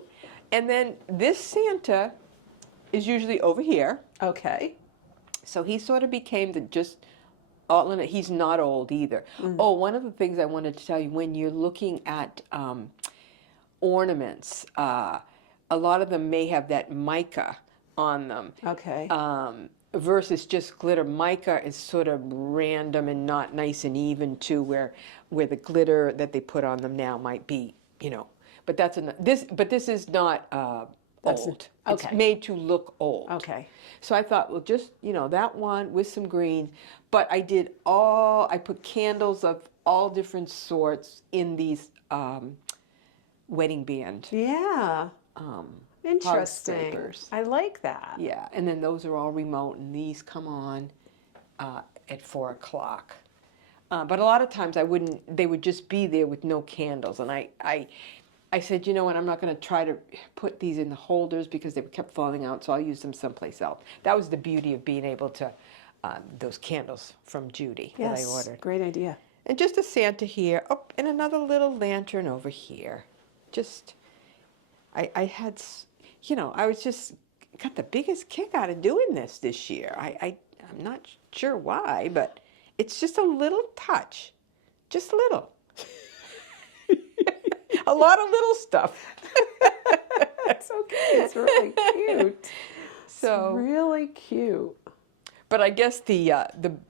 And then this Santa is usually over here. Okay. So he sort of became he's not old either. Oh, one of the things I wanted to tell you, when you're looking at ornaments, a lot of them may have that mica on them. Okay. Versus just glitter. Mica is sort of random and not nice and even too, where the glitter that they put on them now might be, you know. But this is not old. Okay. It's made to look old. Okay. So I thought, well, just, you know, that one with some greens. But I put candles of all different sorts in these wedding band. Yeah. Interesting. Scrapers. I like that. Yeah, and then those are all remote, and these come on at 4 o'clock. But a lot of times they would just be there with no candles. And I said, you know what, I'm not going to try to put these in the holders because they kept falling out, so I'll use them someplace else. That was the beauty of being able to, those candles from Judy that I ordered. Great idea. And just a Santa here, oh, and another little lantern over here. Just, I had, you know, I was just got the biggest kick out of doing this year. I'm not sure why, but it's just a little touch, just little. A lot of little stuff. That's okay. It's really cute. So it's really cute. But I guess the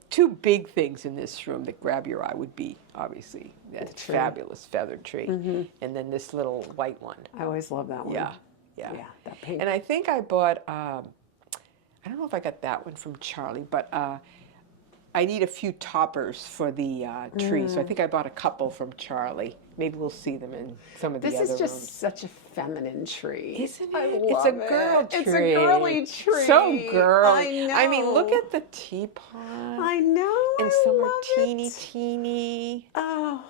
two big things in this room that grab your eye would be obviously that fabulous feathered tree, and then this little white one. I always love that one. Yeah. That pink. And I think I bought. I don't know if I got that one from Charlie, but I need a few toppers for the tree, so I think I bought a couple from Charlie. Maybe we'll see them in some of the other rooms. This is just such a feminine tree. Isn't it? I love It's a girl tree. It's a girly tree. So girly. I know. I mean, look at the teapot. I know. And some are teeny. Oh.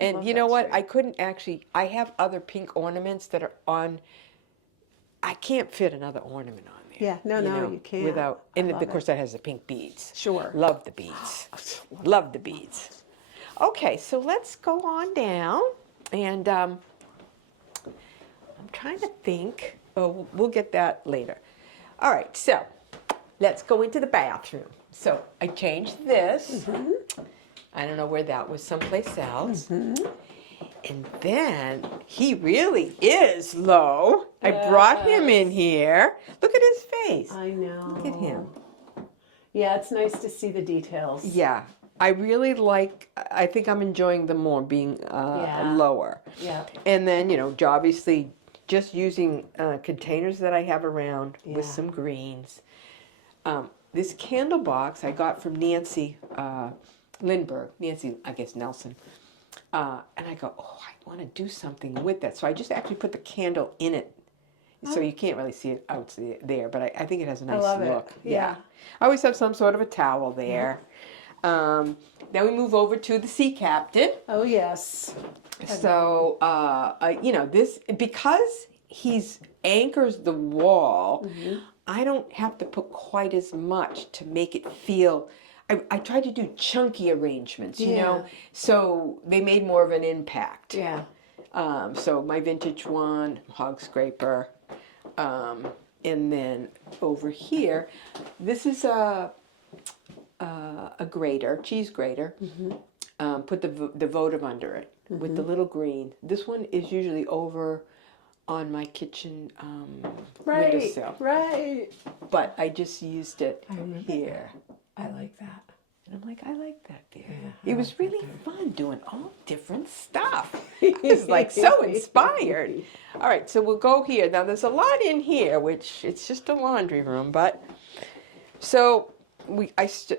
And you know what? I couldn't actually, I have other pink ornaments that are on, I can't fit another ornament on there. Yeah, no, you can't. Without, and of course that has the pink beads. Sure. Love the beads. Love the beads. Okay, so let's go on down, and I'm trying to think. Oh, we'll get that later. All right, so let's go into the bathroom. So I changed this. I don't know where that was, someplace else. And then he really is low. I brought him in here. Look at his face. I know. Look at him. Yeah, it's nice to see the details. Yeah. I really like, I think I'm enjoying them more being lower. Yeah. And then, you know, obviously just using containers that I have around with some greens. This candle box I got from Nancy Lindbergh, Nancy, I guess, Nelson. And I go, oh, I want to do something with that. So I just actually put the candle in it. So you can't really see it out there, but I think it has a nice look. Yeah. I always have some sort of a towel there. Then we move over to the sea captain. Oh, yes. So, you know, this, because he's anchors the wall. I don't have to put quite as much to make it feel. I tried to do chunky arrangements, you know, so they made more of an impact. Yeah. So my vintage one, hog scraper, and then over here, this is a grater, cheese grater. Put the votive under it with the little green. This one is usually over on my kitchen windowsill. Right. But I just used it here. I like that. And I'm like, I like that there. It was really fun doing all different stuff. I was like so inspired. All right, so we'll go here. Now there's a lot in here, which it's just a laundry room, but so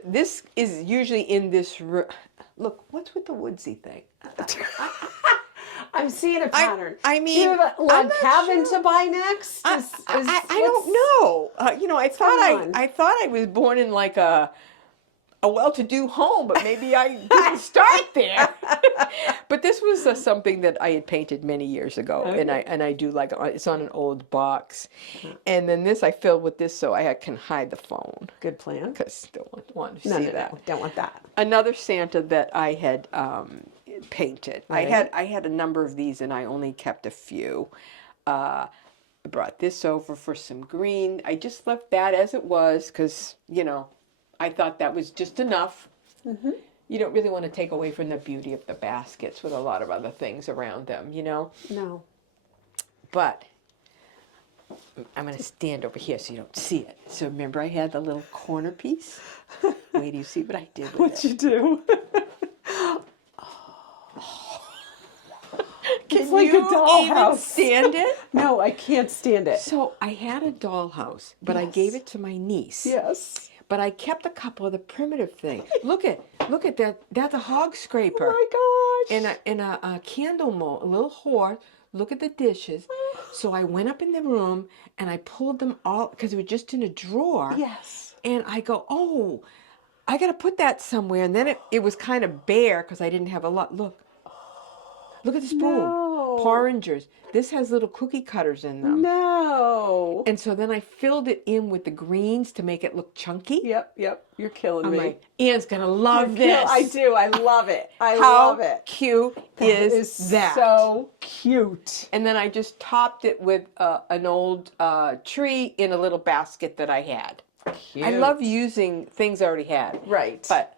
this is usually in this room. Look, what's with the woodsy thing? I'm seeing a pattern. I Do mean, you have a log cabin to buy next? I don't know. You know, I thought I was born in like a well-to-do home, but maybe I didn't start there. But this was something that I had painted many years ago, and I do like it's on an old box, and then this I filled with this so I can hide the phone. Good plan. Because don't want to see that. No, don't want that. Another Santa that I had painted. Right. I had a number of these, and I only kept a few. I brought this over for some green. I just left that as it was because, you know, I thought that was just enough. You don't really want to take away from the beauty of the baskets with a lot of other things around them, you know? No. But I'm going to stand over here so you don't see it. So remember I had the little corner piece? Wait till you see what I did with What'd it. you do? Can It's like you a dollhouse. even stand it? No, I can't stand it. So I had a dollhouse, but I gave it to my niece. Yes. But I kept a couple of the primitive things. Look at that. That's a hog scraper. Oh my gosh. And a candle mold, a little horse. Look at the dishes. So I went up in the room and I pulled them all because it was just in a drawer. Yes. And I go, oh, I got to put that somewhere. And then it was kind of bare because I didn't have a lot. Look at the spoon. No. Porringers. This has little cookie cutters in them. No. And so then I filled it in with the greens to make it look chunky. Yep. You're killing I'm me. like, Ian's going to love this. I do. I love it. I How love it. cute is that? So cute. And then I just topped it with an old tree in a little basket that I had. Cute. I love using things I already had. Right. But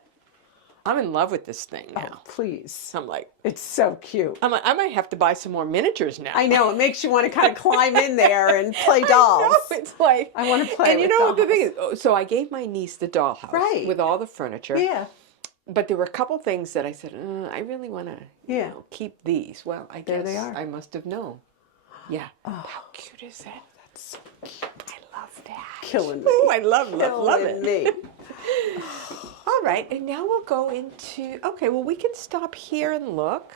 I'm in love with this thing now. Oh, please. I'm like, It's so cute. I might have to buy some more miniatures now. I know. It makes you want to kind of climb in there and play dolls. I know, it's like I want to play and you with know what the dolls. thing is? So I gave my niece the dollhouse Right. with all the furniture. Yeah. But there were a couple things that I said, I really want to keep these. Well, I guess they are. I must have known. Yeah. Oh. How cute is that? That's so cute. I love that. Killing me. Oh, I love it. Killing me. All right, and now we'll go into, okay, well, we can stop here and look.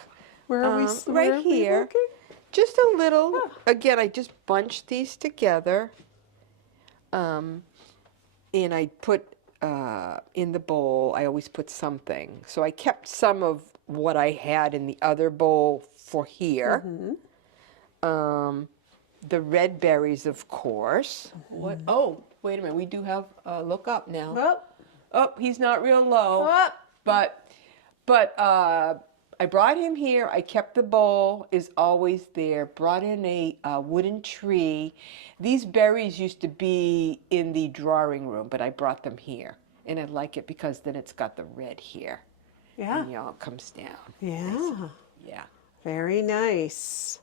Where are we? Right where are we here. looking? Just a little, again, I just bunched these together. And I put in the bowl, I always put something. So I kept some of what I had in the other bowl for here. The red berries, of course. What? Oh, wait a minute. We do have look up now. Oh, he's not real low. But I brought him here. I kept the bowl, is always there. Brought in a wooden tree. These berries used to be in the drawing room, but I brought them here. And I like it because then it's got the red here. Yeah. And y'all comes down. Yeah. Yeah. Very nice.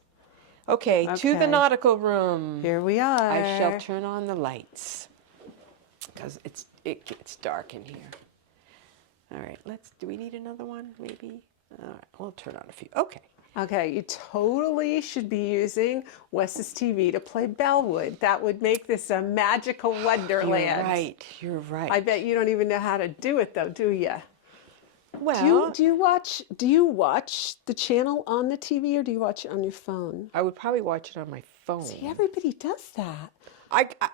Okay, to the nautical room. Here we are. I shall turn on the lights because it gets dark in here. All right, do we need another one maybe? All right, we'll turn on a few. Okay. Okay, you totally should be using Wes's TV to play Bellwood. That would make this a magical wonderland. You're right. I bet you don't even know how to do it though, do you? Well, Do you watch the channel on the TV or do you watch it on your phone? I would probably watch it on my phone. See, everybody does that.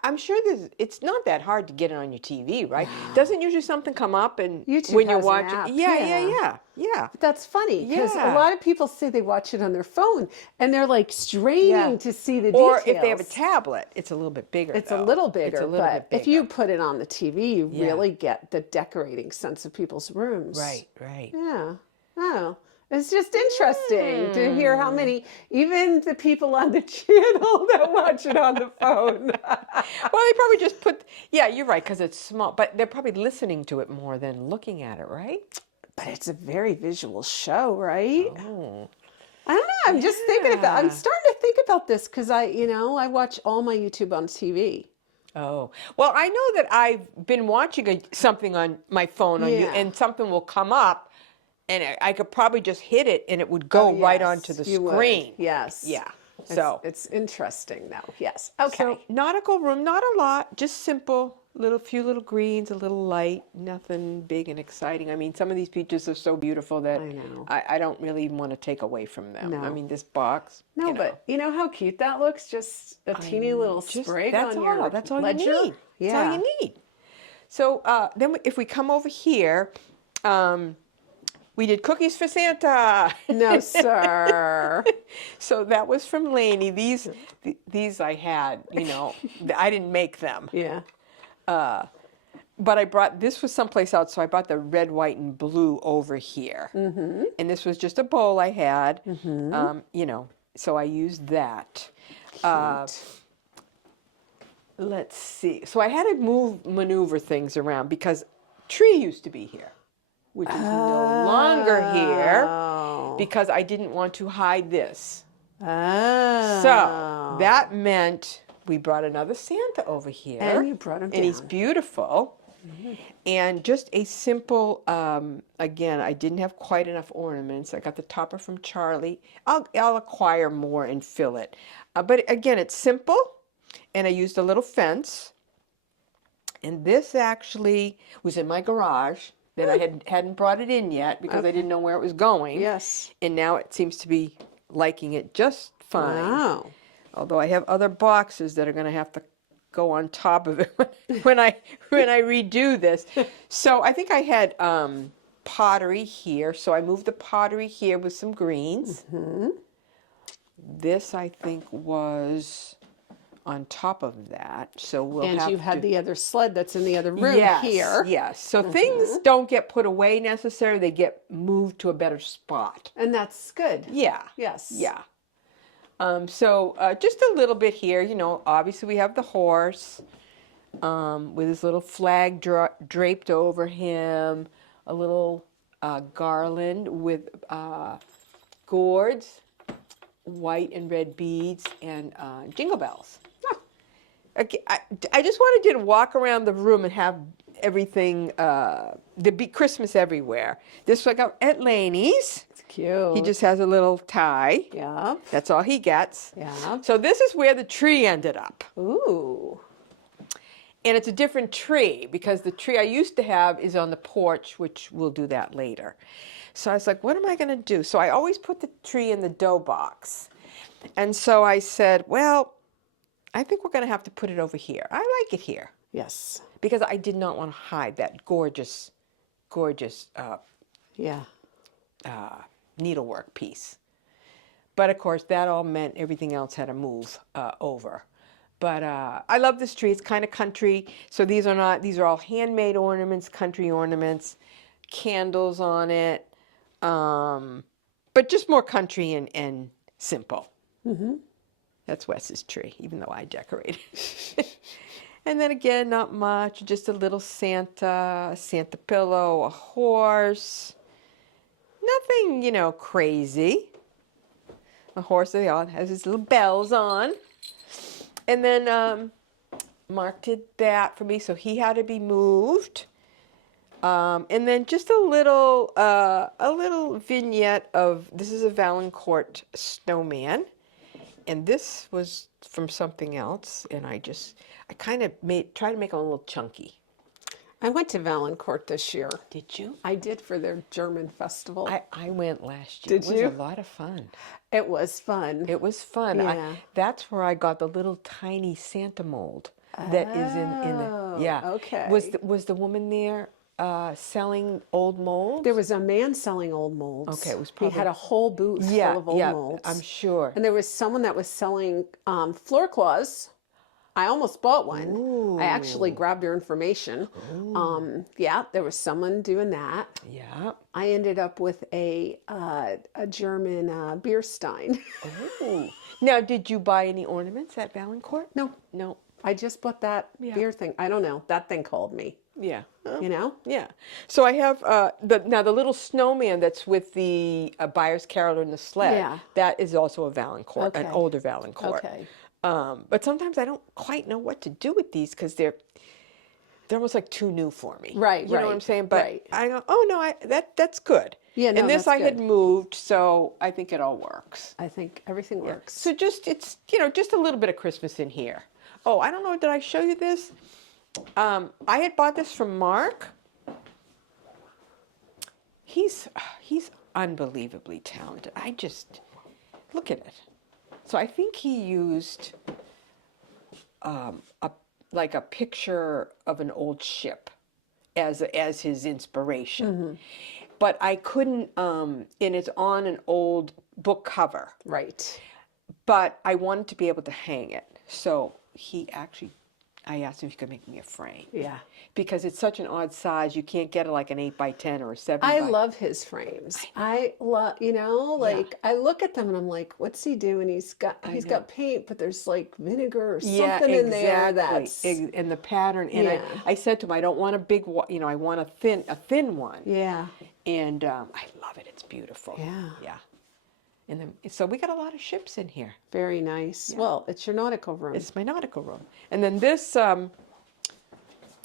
I'm sure it's not that hard to get it on your TV, right? Doesn't usually something come up and YouTube when you're has an watching? app, Yeah. But that's funny because a Yeah. lot of people say they watch it on their phone and they're like straining to see the Or details. if they have a tablet, it's a little bit bigger. It's though. a little bigger, It's a little but bit bigger. if you put it on the TV, you Yeah. really get the decorating sense of people's rooms. Right. Yeah. Oh, it's just interesting to hear how many, even the people on the channel that watch it on the phone. Well, they probably just you're right, because it's small, but they're probably listening to it more than looking at it, right? But it's a very visual show, right? Oh. I don't know. I'm just thinking about. I'm Yeah. starting to think about this because I watch all my YouTube on TV. Oh, well, I know that I've been watching something on my phone on you, Yeah. and something will come up, and I could probably just hit it, and it would go right onto the you would. screen. Yes. Yeah. It's interesting though. Yes. Okay. So nautical room, not a lot, just simple, few little greens, a little light, nothing big and exciting. I mean, some of these pictures are so beautiful that I know. I don't really want to take away from them. No. I mean, this box. No, but you know how cute that looks? Just a teeny little sprig on your That's all ledger. you need. Yeah. That's all you need. So then if we come over here, we did cookies for Santa. No, sir. So that was from Lainey. These I had, I didn't make them. Yeah. But this was someplace else, so I brought the red, white, and blue over here. Mm-hmm. And this was just a bowl I had, so I used that. Let's see. So I had to maneuver things around because tree used to be here, which is no longer here because I didn't want to hide this. Oh. So that meant we brought another Santa over here. And you brought him down. And he's beautiful. Mm-hmm. And just a simple, again, I didn't have quite enough ornaments. I got the topper from Charlie. I'll acquire more and fill it. But again, it's simple. And I used a little fence. And this actually was in my garage. That I hadn't brought it in yet because I didn't know where it was going. Yes. And now it seems to be liking it just fine. Wow. Although I have other boxes that are going to have to go on top of it when I redo this. So I think I had pottery here. So I moved the pottery here with some greens. Mm-hmm. This I think was on top of that. So we'll have And you had the other sled that's in the other room here. Yes. So things don't get put away necessarily. They get moved to a better spot. And that's good. Yeah. Yes. Yeah. So just a little bit here, obviously we have the horse with his little flag draped over him, a little garland with gourds, white and red beads, and jingle bells. Okay, I just wanted you to walk around the room and have everything, there'd be Christmas everywhere. This I got at Laney's. It's cute. He just has a little tie. Yeah. That's all he gets. Yeah. So this is where the tree ended up. Ooh. And it's a different tree because the tree I used to have is on the porch, which we'll do that later. So I was like, what am I going to do? So I always put the tree in the dough box. And so I said, well, I think we're going to have to put it over here. I like it here. Yes. Because I did not want to hide that gorgeous needlework piece. But of course, that all meant everything else had to move over. But I love this tree. It's kind of country. So these are all handmade ornaments, country ornaments, candles on it. But just more country and simple. Mm-hmm. That's Wes's tree, even though I decorated. And then again, not much, just a little Santa pillow, a horse. Nothing, crazy. A horse that has his little bells on. And then Mark did that for me, so he had to be moved. And then just a little vignette of, this is a Valancourt snowman. And this was from something else, and I tried to make them a little chunky. I went to Valancourt this year. Did you? I did for their German festival. I went last year. Did It was you? a lot of fun. It was fun. It was fun. Yeah. That's where I got the little tiny Santa mold that is in the, yeah. Okay. Was the woman there selling old molds? There was a man selling old molds. Okay, it was He probably- had a whole booth full of old molds. I'm sure. And there was someone that was selling floor cloths. I almost bought one. I actually grabbed her information. Yeah, there was someone doing that. Yeah. I ended up with a German beer stein. Oh. Now, did you buy any ornaments at Valancourt? No, No. I just bought that beer thing. I don't know. That thing called me. Yeah. You know? Yeah. So I have the little snowman that's with the buyer's caroler in the sled. Yeah. That is also a Valancourt, an Okay. older Valancourt. Okay. But sometimes I don't quite know what to do with these because they're almost like too new for me. Right, You know what right, I'm saying? But right. I go, oh no, that's good. Yeah, no, and this that's I had good. moved, so I think it all works. I think everything works. So it's just a little bit of Christmas in here. Oh, I don't know. Did I show you this? I had bought this from Mark. He's unbelievably talented. I just look at it. So I think he used a picture of an old ship as his inspiration. But I couldn't, and it's on an old book cover. Right. But I wanted to be able to hang it. So I asked him if he could make me a frame. Yeah. Because it's such an odd size, you can't get it like an 8x10 or a 7 I by. love his frames. I love, I look at them and I'm like, what's he doing? He's got paint, but there's like vinegar or something in there that's and the pattern. And Yeah. I said to him, I don't want a big, I want a thin one. yeah. And I love it. It's beautiful. Yeah. Yeah. And then, so we got a lot of ships in here. Very nice. Well, it's your nautical room. It's my nautical room. And then this,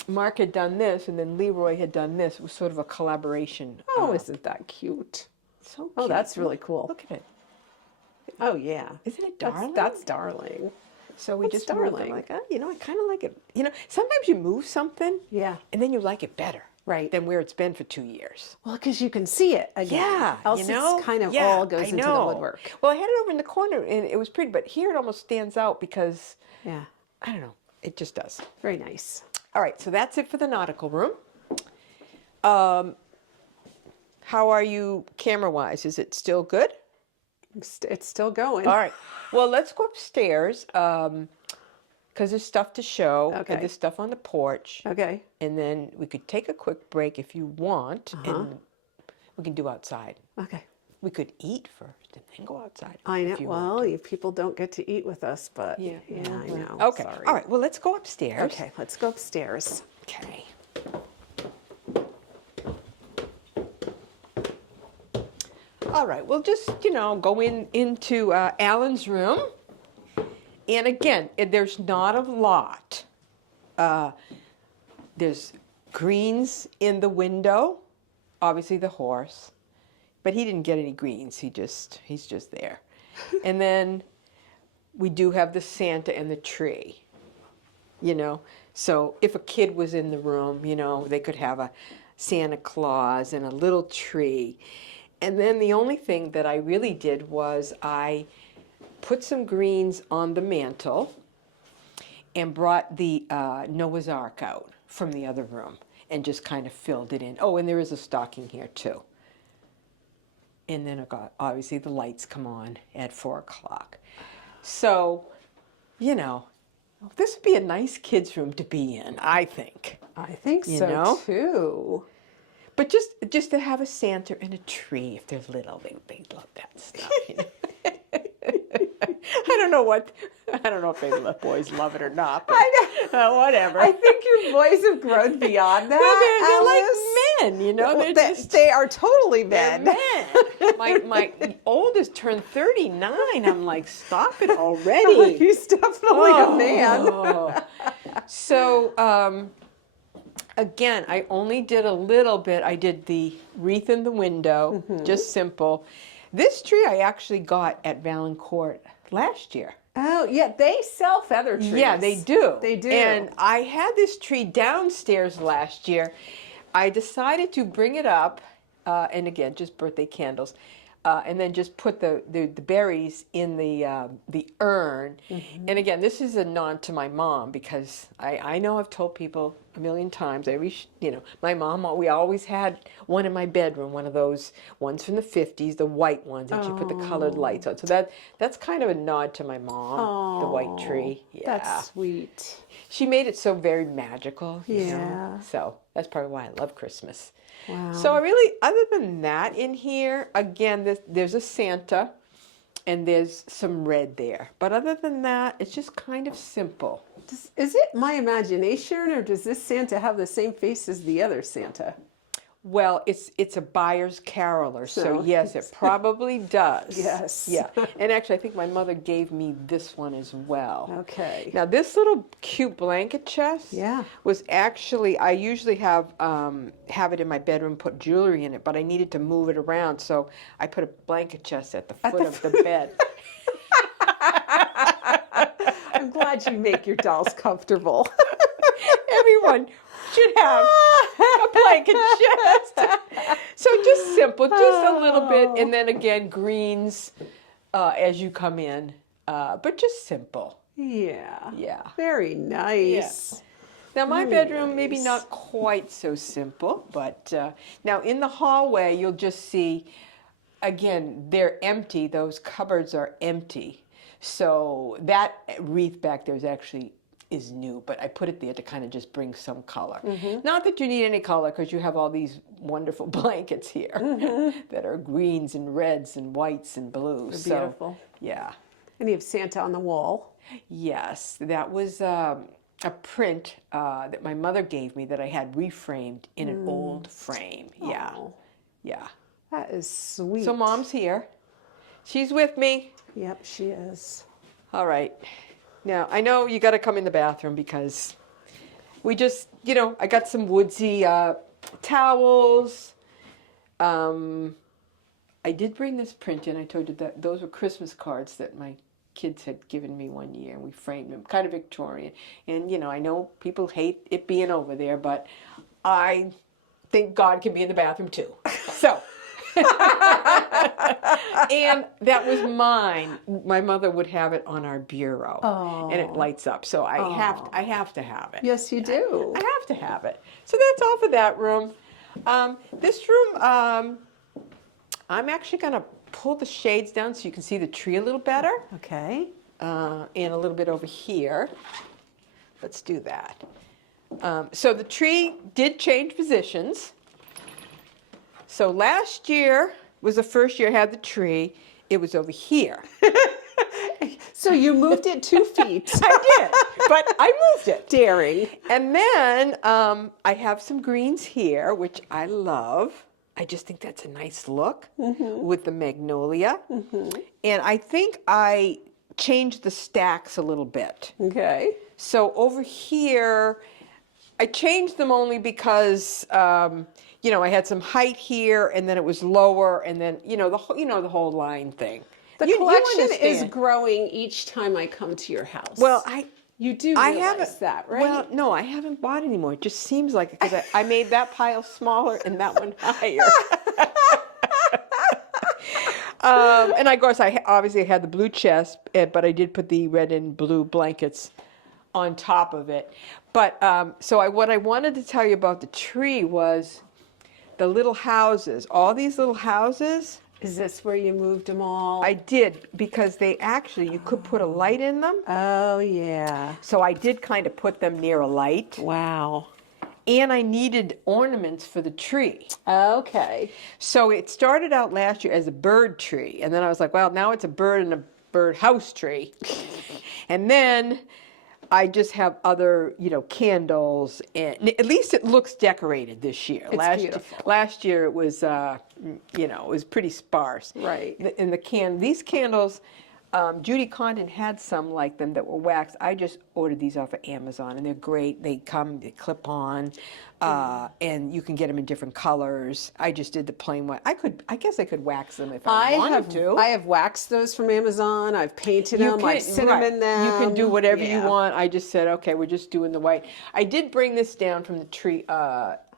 Mark had done this, and then Leroy had done this. It was sort of a collaboration. Oh, isn't that cute? So cute. Oh, that's really cool. Look at it. Oh, yeah. Isn't it darling? That's darling. So we That's just moved. darling. I'm like, I kind of like it. Sometimes you move something, Yeah. and then you like it better. Right. Than where it's been for 2 years. Well, because you can see it again. Yeah, Else it's kind of all goes into the woodwork. Well, I had it over in the corner, and it was pretty, but here it almost stands out because, Yeah. I don't know, it just does. Very nice. All right, so that's it for the nautical room. How are you camera-wise? Is it still good? It's still going. All right. Well, let's go upstairs because there's stuff to show. Okay. And there's stuff on the porch. Okay. And then we could take a quick break if you want, and we can do outside. Okay. We could eat first and then go outside. I know. if you want. Well, people don't get to eat with us, but Yeah, I know. Okay. Sorry. All right. Well, let's go upstairs. Okay, let's go upstairs. Okay. All right. We'll just, go into Alan's room. And again, there's not a lot. There's greens in the window. Obviously the horse. But he didn't get any greens. He's just there. And then we do have the Santa and the tree. So if a kid was in the room, they could have a Santa Claus and a little tree. And then the only thing that I really did was I put some greens on the mantle and brought the Noah's Ark out from the other room and just kind of filled it in. Oh, and there is a stocking here too. And then obviously the lights come on at 4 o'clock. So, this would be a nice kid's room to be in, I think. I think so too. But just to have a Santa and a tree, if they're little, they love that stuff. I don't know if boys love it or not. But, I know. Whatever. I think your boys have grown beyond that. They're like men, They are totally they're men. men. My oldest turned 39. I'm like, stop it already. He's definitely a man. So, again, I only did a little bit. I did the wreath in the window, just simple. This tree I actually got at Valancourt last year. Oh, yeah, they sell feather trees. Yeah, they do. They do. And I had this tree downstairs last year. I decided to bring it up, and again, just birthday candles, and then just put the berries in the urn. Mm-hmm. And again, this is a nod to my mom, because I know I've told people a million times, my mom, we always had one in my bedroom, one of those ones from the 50s, the white ones that you put the colored lights on. So that's kind of a nod to my mom, the white tree. Yeah. That's sweet. She made it so very magical. You Yeah. know? So that's probably why I love Christmas. Wow. So I really, other than that in here, again, there's a Santa and there's some red there. But other than that, it's just kind of simple. Is it my imagination, or does this Santa have the same face as the other Santa? Well, it's a buyer's caroler, so So- yes, it probably does. Yes. Yeah. And actually, I think my mother gave me this one as well. Okay. Now, this little cute blanket chest Yeah. was actually, I usually have it in my bedroom, put jewelry in it, but I needed to move it around, so I put a blanket chest at the foot of the bed. I'm glad you make your dolls comfortable. Everyone should have a blanket chest. So just simple, just a little bit, and then again, greens as you come in, but just simple. Yeah. Yeah. Very nice. Now my Very bedroom, maybe nice. not quite so simple, but now in the hallway, you'll just see, again, they're empty. Those cupboards are empty. So that wreath back there is new, but I put it there to kind of just bring some color. Not that you need any color, because you have all these wonderful blankets here that are greens and reds and whites and blues. They're beautiful. Yeah. And you have Santa on the wall. Yes, that was a print that my mother gave me that I had reframed in an old frame. Yeah, Oh, yeah. that is sweet. So Mom's here. She's with me. Yep, she is. All right. Now, I know you got to come in the bathroom, because we just, I got some woodsy towels. I did bring this print in. I told you that those were Christmas cards that my kids had given me one year, and we framed them, kind of Victorian. And, I know people hate it being over there, but I think God can be in the bathroom too. So. And that was mine. My mother would have it on our bureau, and it lights up. So I have to have it. Yes, you do. I have to have it. So that's all for that room. This room, I'm actually going to pull the shades down so you can see the tree a little better, Okay. and a little bit over here. Let's do that. So the tree did change positions. So last year was the first year I had the tree. It was over here. So you moved it 2 feet. I did, but I moved it. Daring. And then I have some greens here, which I love. I just think that's a nice look with the magnolia. And I think I changed the stacks a little bit. Okay. So over here, I changed them only because I had some height here, and then it was lower, and then the whole line thing. The You collection is understand. growing each time I come to your house. Well, you do I realize haven't that, right? Well, no, I haven't bought anymore. It just seems like it, because I made that pile smaller and that one higher. And of course, I obviously had the blue chest, but I did put the red and blue blankets on top of it. But what I wanted to tell you about the tree was the little houses. All these little houses. Is this where you moved them all? I did, because you could put a light in them. Oh, yeah. So I did kind of put them near a light. Wow. And I needed ornaments for the tree. Okay. So it started out last year as a bird tree. And then I was like, well, now it's a bird and a bird house tree. And then I just have other, candles. And at least it looks decorated this year. It's beautiful. Last year it was, it was pretty sparse. Right. And these candles, Judy Condon had some like them that were wax. I just ordered these off of Amazon, and they're great. They clip on, and you can get them in different colors. I just did the plain one. I guess I could wax them if I wanted to. I have waxed those from Amazon. I've painted them. I've cinnamon them. You can do whatever you Yeah. want. I just said, okay, we're just doing the white. I did bring this down from the tree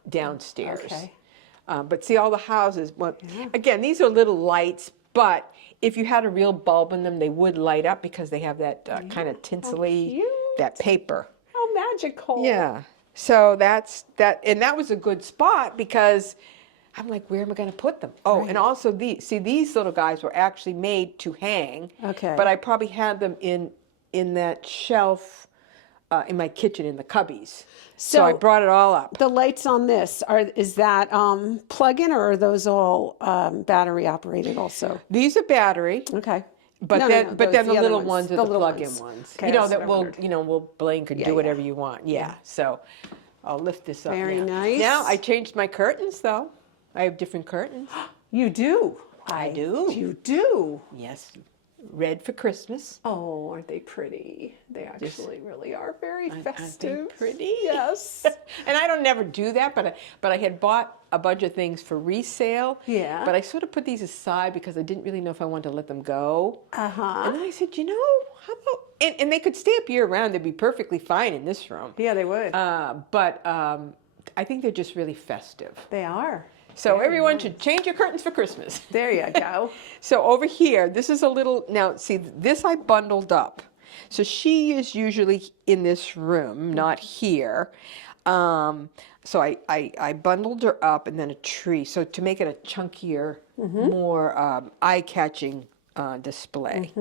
downstairs. Okay. But see all the houses. Well, again, these are little lights, but if you had a real bulb in them, they would light up because they have that kind of tinsely, that paper. Oh, magical. Yeah. So that's that, and that was a good spot because I'm like, where am I going to put them? Oh, and also these little guys were actually made to hang. Okay. But I probably had them in that shelf in my kitchen in the cubbies. So I brought it all up. The lights on this is that plug-in, or are those all battery operated also? These are battery. Okay. But No, then, no, but those- then the other little ones are the little plug-in ones. ones. Okay, You know that's that what I will, wondered. will blink and do whatever you want. Yeah. So I'll lift this up. Very now. nice. Now I changed my curtains though. I have different curtains. You do. I do. You do. Yes. Red for Christmas. Oh, aren't they pretty? They actually really are very festive. Aren't they pretty? Yes. And I don't never do that, but I had bought a bunch of things for resale. Yeah. But I sort of put these aside because I didn't really know if I wanted to let them go. Uh-huh. And then I said, how about, and they could stay up year round. They'd be perfectly fine in this room. Yeah, they would. But I think they're just really festive. They are. So everyone should change your curtains for Christmas. There you go. So over here, this is a little, now see, this I bundled up. So she is usually in this room, not here. So I bundled her up, and then a tree. So to make it a chunkier, more eye-catching display.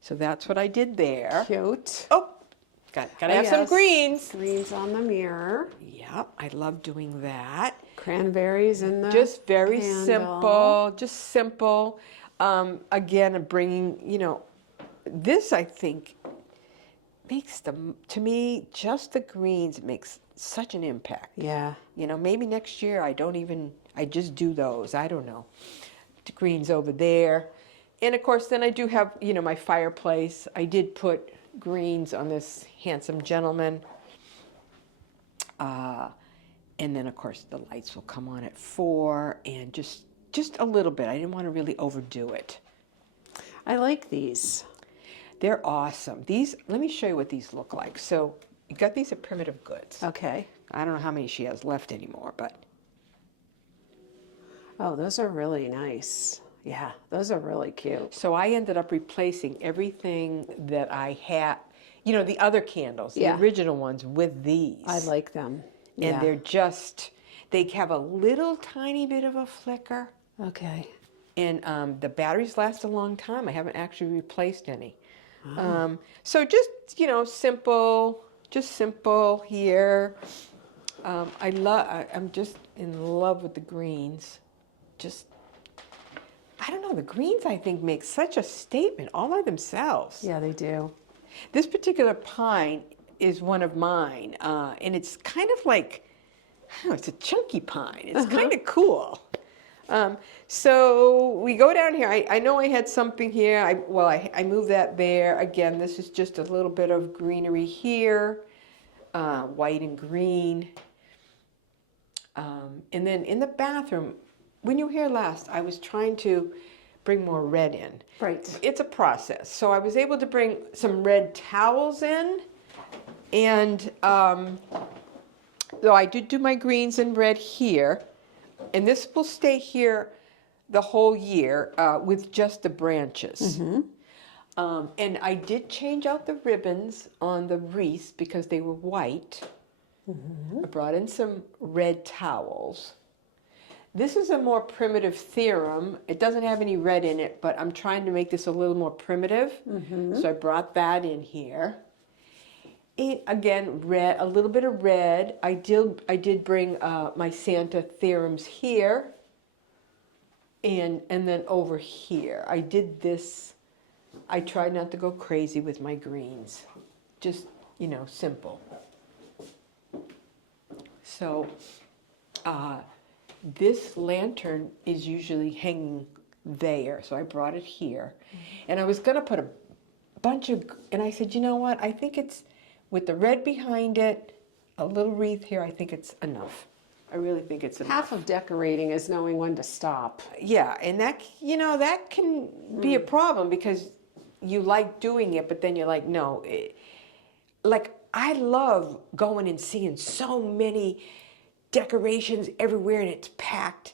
So that's what I did there. Cute. Oh, gotta have some greens. Greens on the mirror. Yep, I love doing that. Cranberries in the Just very candle. simple, just simple. Again, bringing, this I think makes to me, just the greens makes such an impact. Yeah. Maybe next year I just do those. I don't know. The greens over there. And of course, then I do have, my fireplace. I did put greens on this handsome gentleman. And then, of course, the lights will come on at 4, and just a little bit. I didn't want to really overdo it. I like these. They're awesome. These, let me show you what these look like. So you got these at Primitive Goods. Okay. I don't know how many she has left anymore, but. Oh, those are really nice. Yeah, those are really cute. So I ended up replacing everything that I had, the other candles, the original ones, with these. I like them. And they're they have a little tiny bit of a flicker. Okay. And the batteries last a long time. I haven't actually replaced any. So just, simple here. I'm just in love with the greens. I don't know, the greens I think make such a statement all by themselves. Yeah, they do. This particular pine is one of mine, and it's kind of like, I don't know, it's a chunky pine. It's kind of cool. So we go down here. I know I had something here. I moved that there. Again, this is just a little bit of greenery here, white and green. And then in the bathroom, when you were here last, I was trying to bring more red in. Right. It's a process. So I was able to bring some red towels in. And though I did do my greens and red here, and this will stay here the whole year with just the branches. And I did change out the ribbons on the wreaths because they were white. I brought in some red towels. This is a more primitive theorem. It doesn't have any red in it, but I'm trying to make this a little more primitive. So I brought that in here. And again, red, a little bit of red. I did bring my Santa theorems here, and then over here. I did this. I tried not to go crazy with my greens, just simple. So this lantern is usually hanging there. So I brought it here. And I was going to put a bunch of, and I said, you know what? I think it's, with the red behind it, a little wreath here, I think it's enough. I really think it's enough. Half of decorating is knowing when to stop. Yeah, and that, you know, that can be a problem because you like doing it, but then you're like, no. Like, I love going and seeing so many decorations everywhere and it's packed,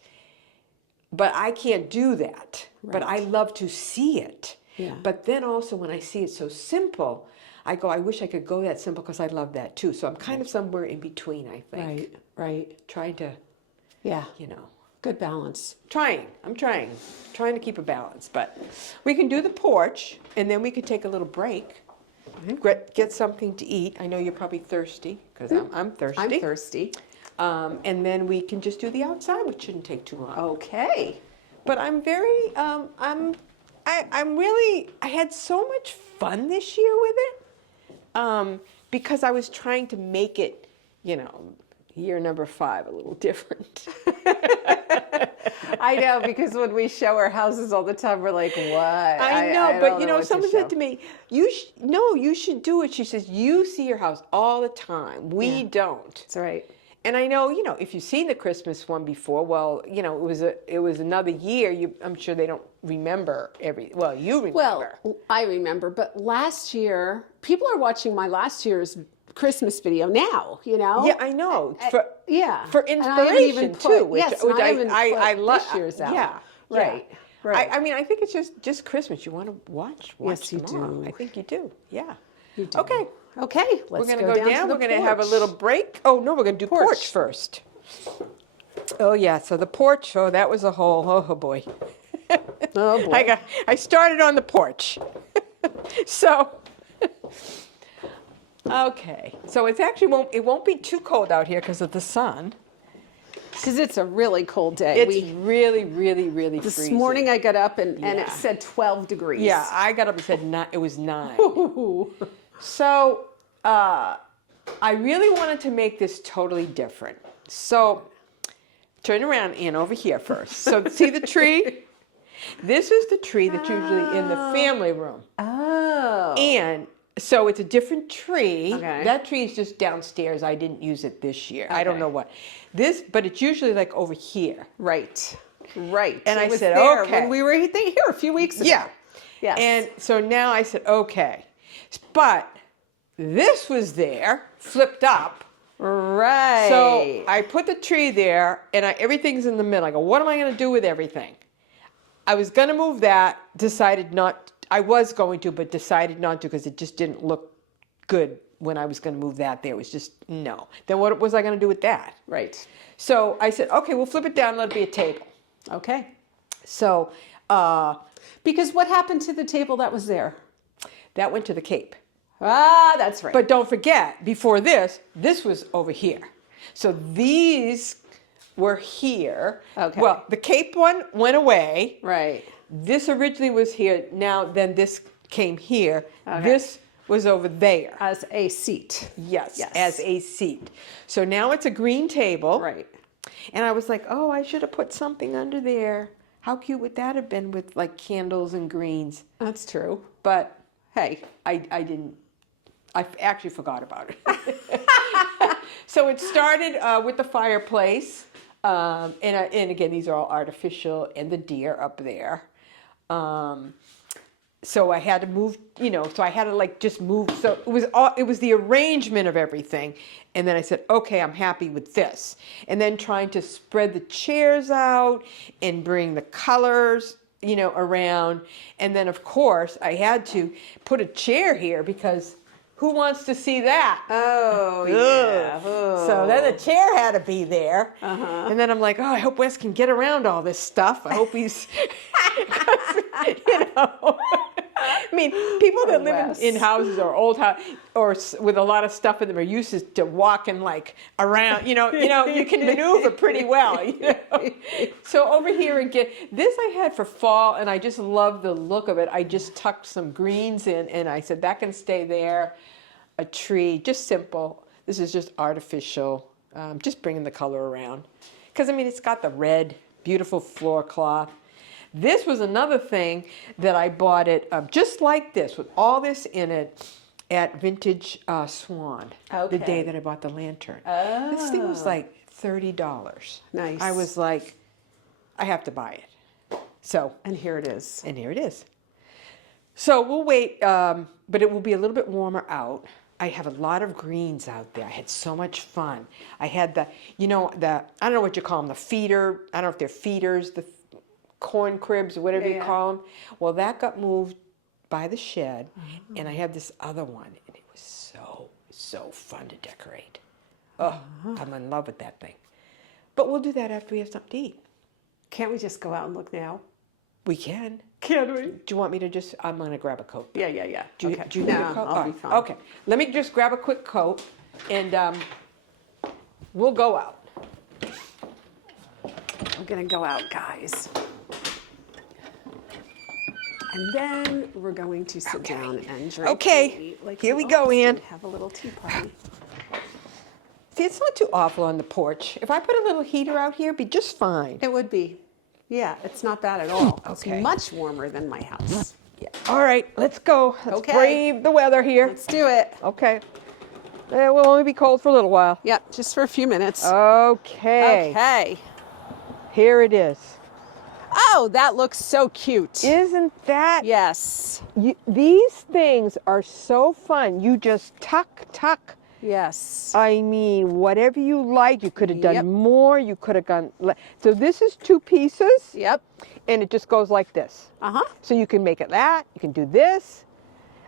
but I can't do that. Right. But I love to see it. Yeah. But then also when I see it so simple, I go, I wish I could go that simple because I love that too. So I'm kind of somewhere in between, I think. Right, right. Trying to, Yeah. you know. Good balance. I'm trying to keep a balance. But we can do the porch and then we can take a little break, get something to eat. I know you're probably thirsty because I'm thirsty. I'm thirsty. And then we can just do the outside, which shouldn't take too long. Okay. But I'm very, I'm really, I had so much fun this year with it because I was trying to make it, you know, year number 5 a little different. I know, because when we show our houses all the time, we're like, what? I know, I but don't you know, what someone show. said to me, you should do it. She says, you see your house all the time. We don't. That's right. And I know, you know, if you've seen the Christmas one before, well, you know, it was another year. I'm sure they don't remember well, you remember. Well, I remember, but last year, people are watching my last year's Christmas video now, you know? Yeah, I know. Yeah. For And I haven't even inspiration put- too, which, yes, which and I haven't I put love. this year's out. Yeah, Right. yeah. Right. I mean, I think it's just Christmas. You want to watch Yes, you them all. do. I think you do. Yeah. You do. Okay. Okay, let's We're going to go down. to the We're going to have a porch. little break. Oh, no, we're going to do porch first. Oh, yeah. So the porch, that was a whole, oh boy. Oh, boy. I started on the porch. So, okay. So it's actually it won't be too cold out here because of the sun. Because it's a really cold day. It's really, really, really This freezing. morning I got up and Yeah. it said 12 degrees. Yeah, I got up and said it was 9. So I really wanted to make this totally different. So turn around and over here first. So see the tree? This is the tree that's usually in the family room. Oh. And so it's a different tree. Okay. That tree is just downstairs. I didn't use it this year. I don't know what. But it's usually like over here. Right. Right. And It I was said, there okay. when we were here a few weeks ago. Yeah. Yes. And so now I said, okay. But this was there, flipped up. Right. So I put the tree there, and everything's in the middle. I go, what am I going to do with everything? I was going to move that, decided not. I was going to, but decided not to because it just didn't look good when I was going to move that there. It was just, no. Then what was I going to do with that? Right. So I said, okay, we'll flip it down and let it be a table. Okay. So Because what happened to the table that was there? that went to the Cape. Ah, that's right. But don't forget, before this was over here. So these were here. Okay. Well, the Cape one went away. right. This originally was here. Now, then this came here. Okay. This was over there. As a seat. Yes, as a seat. So now it's a green table. Right. And I was like, oh, I should have put something under there. How cute would that have been with like candles and greens? That's true. But hey, I didn't. I actually forgot about it. So it started with the fireplace. And again, these are all artificial, and the deer up there. So I had to move, so I had to like just move. So it was the arrangement of everything. And then I said, okay, I'm happy with this. And then trying to spread the chairs out and bring the colors, around. And then of course I had to put a chair here because who wants to see that? Oh, yeah. So then the chair had to be there. And then I'm like, oh, I hope Wes can get around all this stuff. I hope he's, I mean, people that live in houses or old house or with a lot of stuff in them are used to walking like around. You can maneuver pretty well. So over here again, this I had for fall, and I just love the look of it. I just tucked some greens in, and I said that can stay there. A tree, just simple. This is just artificial. Just bringing the color around, because I mean it's got the red, beautiful floor cloth. This was another thing that I bought it just like this, with all this in it, at Vintage Swan. The day Okay. that I bought the lantern. Oh. This thing was like $30. Nice. I was like, I have to buy it. So, And here it is. and here it is. So we'll wait, but it will be a little bit warmer out. I have a lot of greens out there. I had so much fun. I had the, I don't know what you call them, the feeder. I don't know if they're feeders, the corn cribs, or whatever you call them. Well, that got moved by the shed, and I have this other one, and it was so fun to decorate. Oh, I'm in love with that thing. But we'll do that after we have something to eat. Can't we just go out and look now? We can. Can we? Do you want me to just, I'm going to grab a coat. Yeah. Do you, Okay. do you need No, a coat? I'll All be right. fine. Okay, let me just grab a quick coat, and we'll go out. We're gonna go out, guys. And then we're going to sit down and drink. Okay, and eat like here we go, Ann. Have a little tea party. See, it's not too awful on the porch. If I put a little heater out here, it'd be just fine. It would be. Yeah, it's not bad at all. Okay. It's much warmer than my house. Yeah. All right, let's go. Let's Okay. brave the weather here. Let's do it. Okay. It will only be cold for a little while. Yep, just for a few minutes. Okay. Okay. Here it is. Oh, that looks so cute. Isn't that? Yes. These things are so fun. You just tuck. Yes. I mean, whatever you like. You could have done Yep. more. You could have gone. So this is 2 pieces. Yep. And it just goes like this. Uh-huh. So you can make it that. You can do this.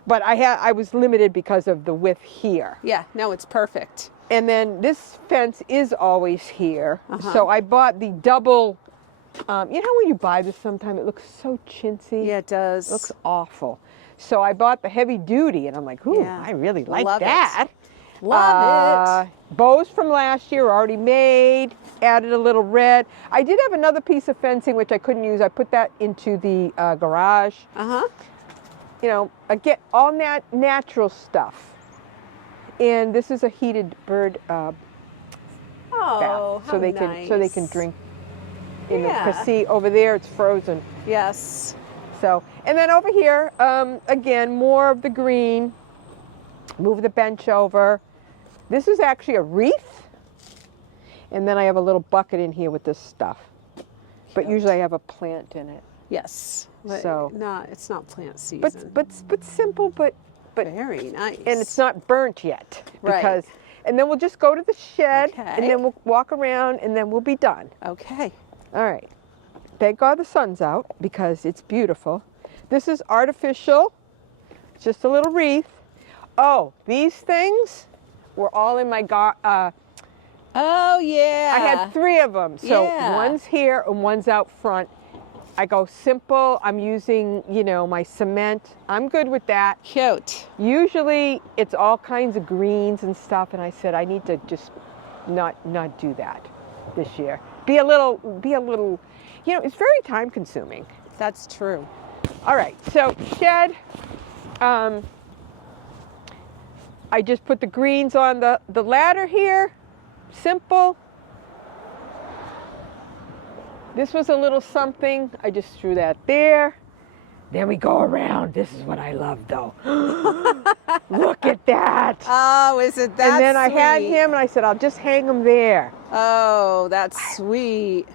But I was limited because of the width here. Yeah, no, it's perfect. And then this fence is always here. Uh-huh. So I bought the double. You know when you buy this sometime, it looks so chintzy. Yeah, it does. It looks awful. So I bought the heavy duty, and I'm like, ooh, Yeah. I really like Love it. that. Love it. Bows from last year are already made. Added a little red. I did have another piece of fencing which I couldn't use. I put that into the garage. Uh-huh. You know, again, all natural stuff. And this is a heated bird Oh, bath, how so they nice. can drink. In Yeah. Because see, over there it's frozen. Yes. So, and then over here, again, more of the green. Move the bench over. This is actually a wreath. And then I have a little bucket in here with this stuff. But usually I have a plant in it. Yes. But So- no, it's not plant season. But simple, but very nice. and it's not burnt yet. Right. Because, and then we'll just go to the shed, Okay. and then we'll walk around, and then we'll be done. Okay. All right. Thank God the sun's out because it's beautiful. This is artificial. It's just a little wreath. Oh, these things were all in my Oh yeah. I had 3 of them. So Yeah. one's here and one's out front. I go simple. I'm using, my cement. I'm good with that. Cute. Usually it's all kinds of greens and stuff, and I said I need to just not do that this year. Be a little, it's very time consuming. That's true. All right, so shed. I just put the greens on the ladder here. Simple. This was a little something. I just threw that there. Then we go around. This is what I love, though. Look at that. Oh, is it that And then I had sweet? him, and I said, I'll just hang him there. Oh, that's sweet.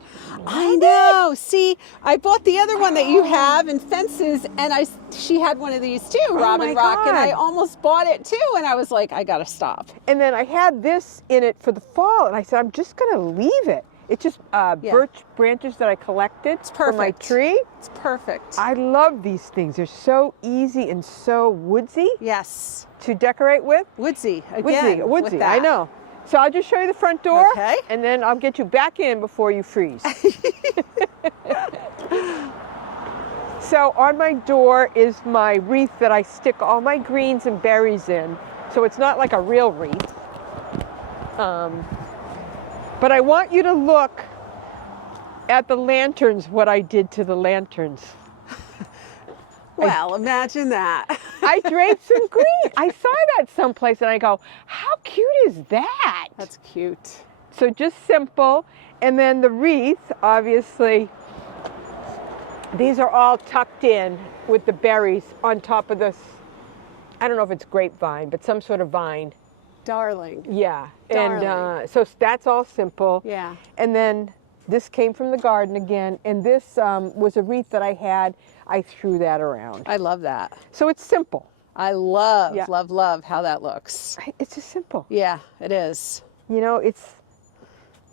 I know. See, I bought the other one that you have in fences, and she had one of these too, Robin my Rock, and I God. almost bought it too, and I was like, I gotta stop. And then I had this in it for the fall, and I said, I'm just going to leave it. It's just birch branches that I collected from my perfect. tree. It's perfect. I love these things. They're so easy and so woodsy Yes. to decorate with. Woodsy again. Woodsy, with that. I know. So I'll just show you the front door, Okay. and then I'll get you back in before you freeze. So on my door is my wreath that I stick all my greens and berries in. So it's not like a real wreath. But I want you to look at the lanterns, what I did to the lanterns. Well, imagine that. I draped some green. I saw that someplace and I go, how cute is that? That's cute. So just simple. And then the wreath, obviously, these are all tucked in with the berries on top of this. I don't know if it's grapevine, but some sort of vine. Darling. Yeah. Darling. And so that's all simple. Yeah. And then this came from the garden again. And this was a wreath that I had. I threw that around. I love that. So it's simple. I love, Yeah. love how that looks. It's just simple. Yeah, it is. You know, it's...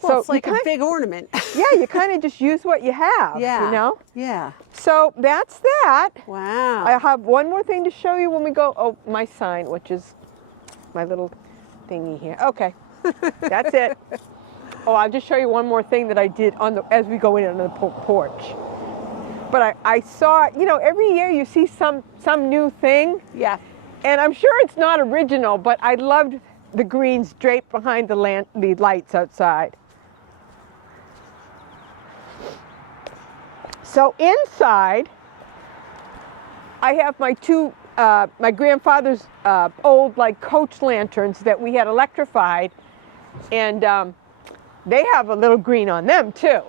Well, so it's like a big ornament. Yeah, you kind of just use what you have, Yeah. you know? Yeah. So that's that. Wow. I have one more thing to show you when we go. Oh, my sign, which is my little thingy here. Okay, that's it. Oh, I'll just show you one more thing that I did on the as we go in on the porch. But I saw, you know, every year you see some new thing. Yeah. And I'm sure it's not original, but I loved the greens draped behind the lights outside. So inside, I have my my grandfather's old like coach lanterns that we had electrified, and they have a little green on them too.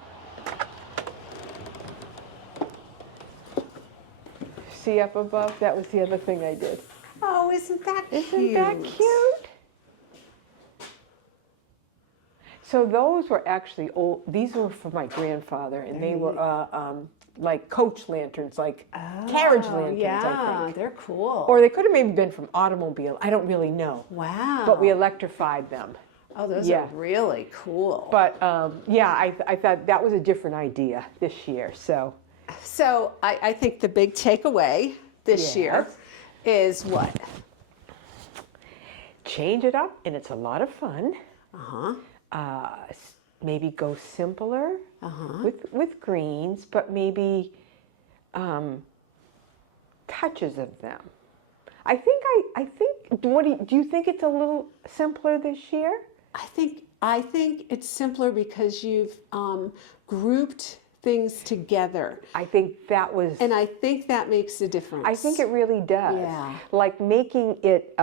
See up above? That was the other thing I did. Oh, isn't that cute? Isn't that cute? So those were actually old. These were for my grandfather, and they were like coach lanterns, like carriage lanterns, Yeah, I think. they're cool. Or they could have maybe been from automobile. I don't really know. Wow. But we electrified them. Oh, those Yeah. are really cool. But yeah, I thought that was a different idea this year. So So I think the big takeaway this year is what? change it up, and it's a lot of fun. Uh-huh. Maybe go simpler with greens, but maybe touches of them. I think. What do you think? It's a little simpler this year? I think it's simpler because you've grouped things together. I think that was. And I think that makes a difference. I think it really does. Yeah. Like making it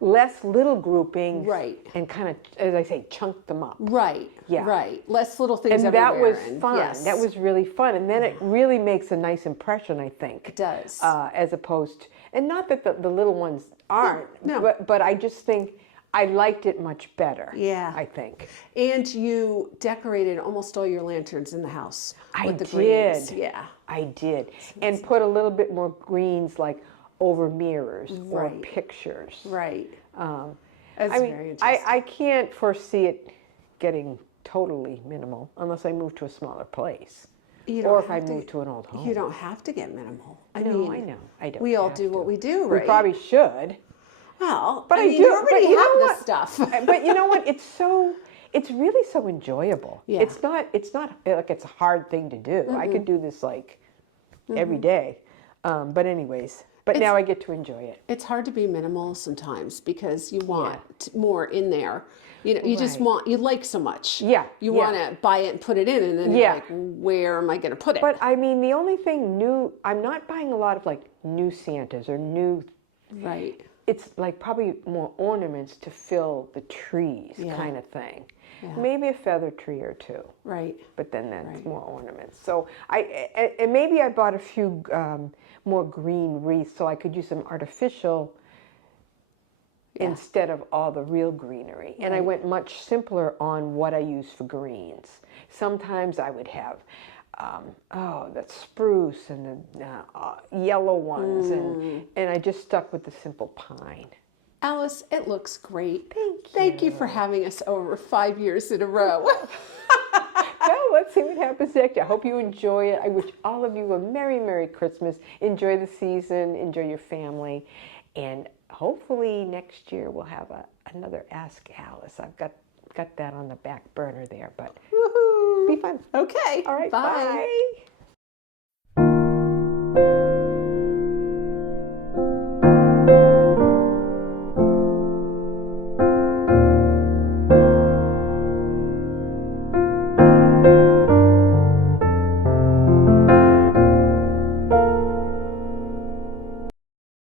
less little groupings. Right. And kind of, as I say, chunk them up. Right. Yeah. Right. Less little things And that everywhere. was fun. Yes. That was really fun. And then it really makes a nice impression, I think. It does. As opposed, and not that the little ones aren't, No. but I just think I liked it much better. Yeah. I think. And you decorated almost all your lanterns in the house with the did. greens. Yeah. I did. And put a little bit more greens like over mirrors or Right. pictures. Right. That's very interesting. I can't foresee it getting totally minimal unless I move to a smaller place. Or if I move to an old home. You don't have to get minimal. I No, mean, I know. I don't. we all have do to. what we do, We right? probably should. Well, But I mean, do- you already but you have know this what? stuff. But you know what? It's really so enjoyable. Yeah. It's not like it's a hard thing to do. I could do this like every day. But anyways, now I get to enjoy it. It's hard to be minimal sometimes because you want more in there. You know, you just want, you like so much. Yeah, You yeah. want to buy it and put it in, and then you're like, where am I going to put it? But I mean, the only thing new, I'm not buying a lot of like new Santas or new. Right. It's like probably more ornaments to fill the trees kind of thing. Maybe a feather tree or two. Right. But then that's more ornaments. So and maybe I bought a few more green wreaths so I could use some artificial instead of all the real greenery. And I went much simpler on what I use for greens. Sometimes I would have the spruce and the yellow ones, and I just stuck with the simple pine. Alice, it looks great. Thank you for having us over 5 years in a row. So let's see what happens next. I hope you enjoy it. I wish all of you a Merry, Merry Christmas. Enjoy the season. Enjoy your family. And hopefully next year we'll have another Ask Alice. I've got that on the back burner there, but Woohoo! be fun. Okay. All right, Bye. bye.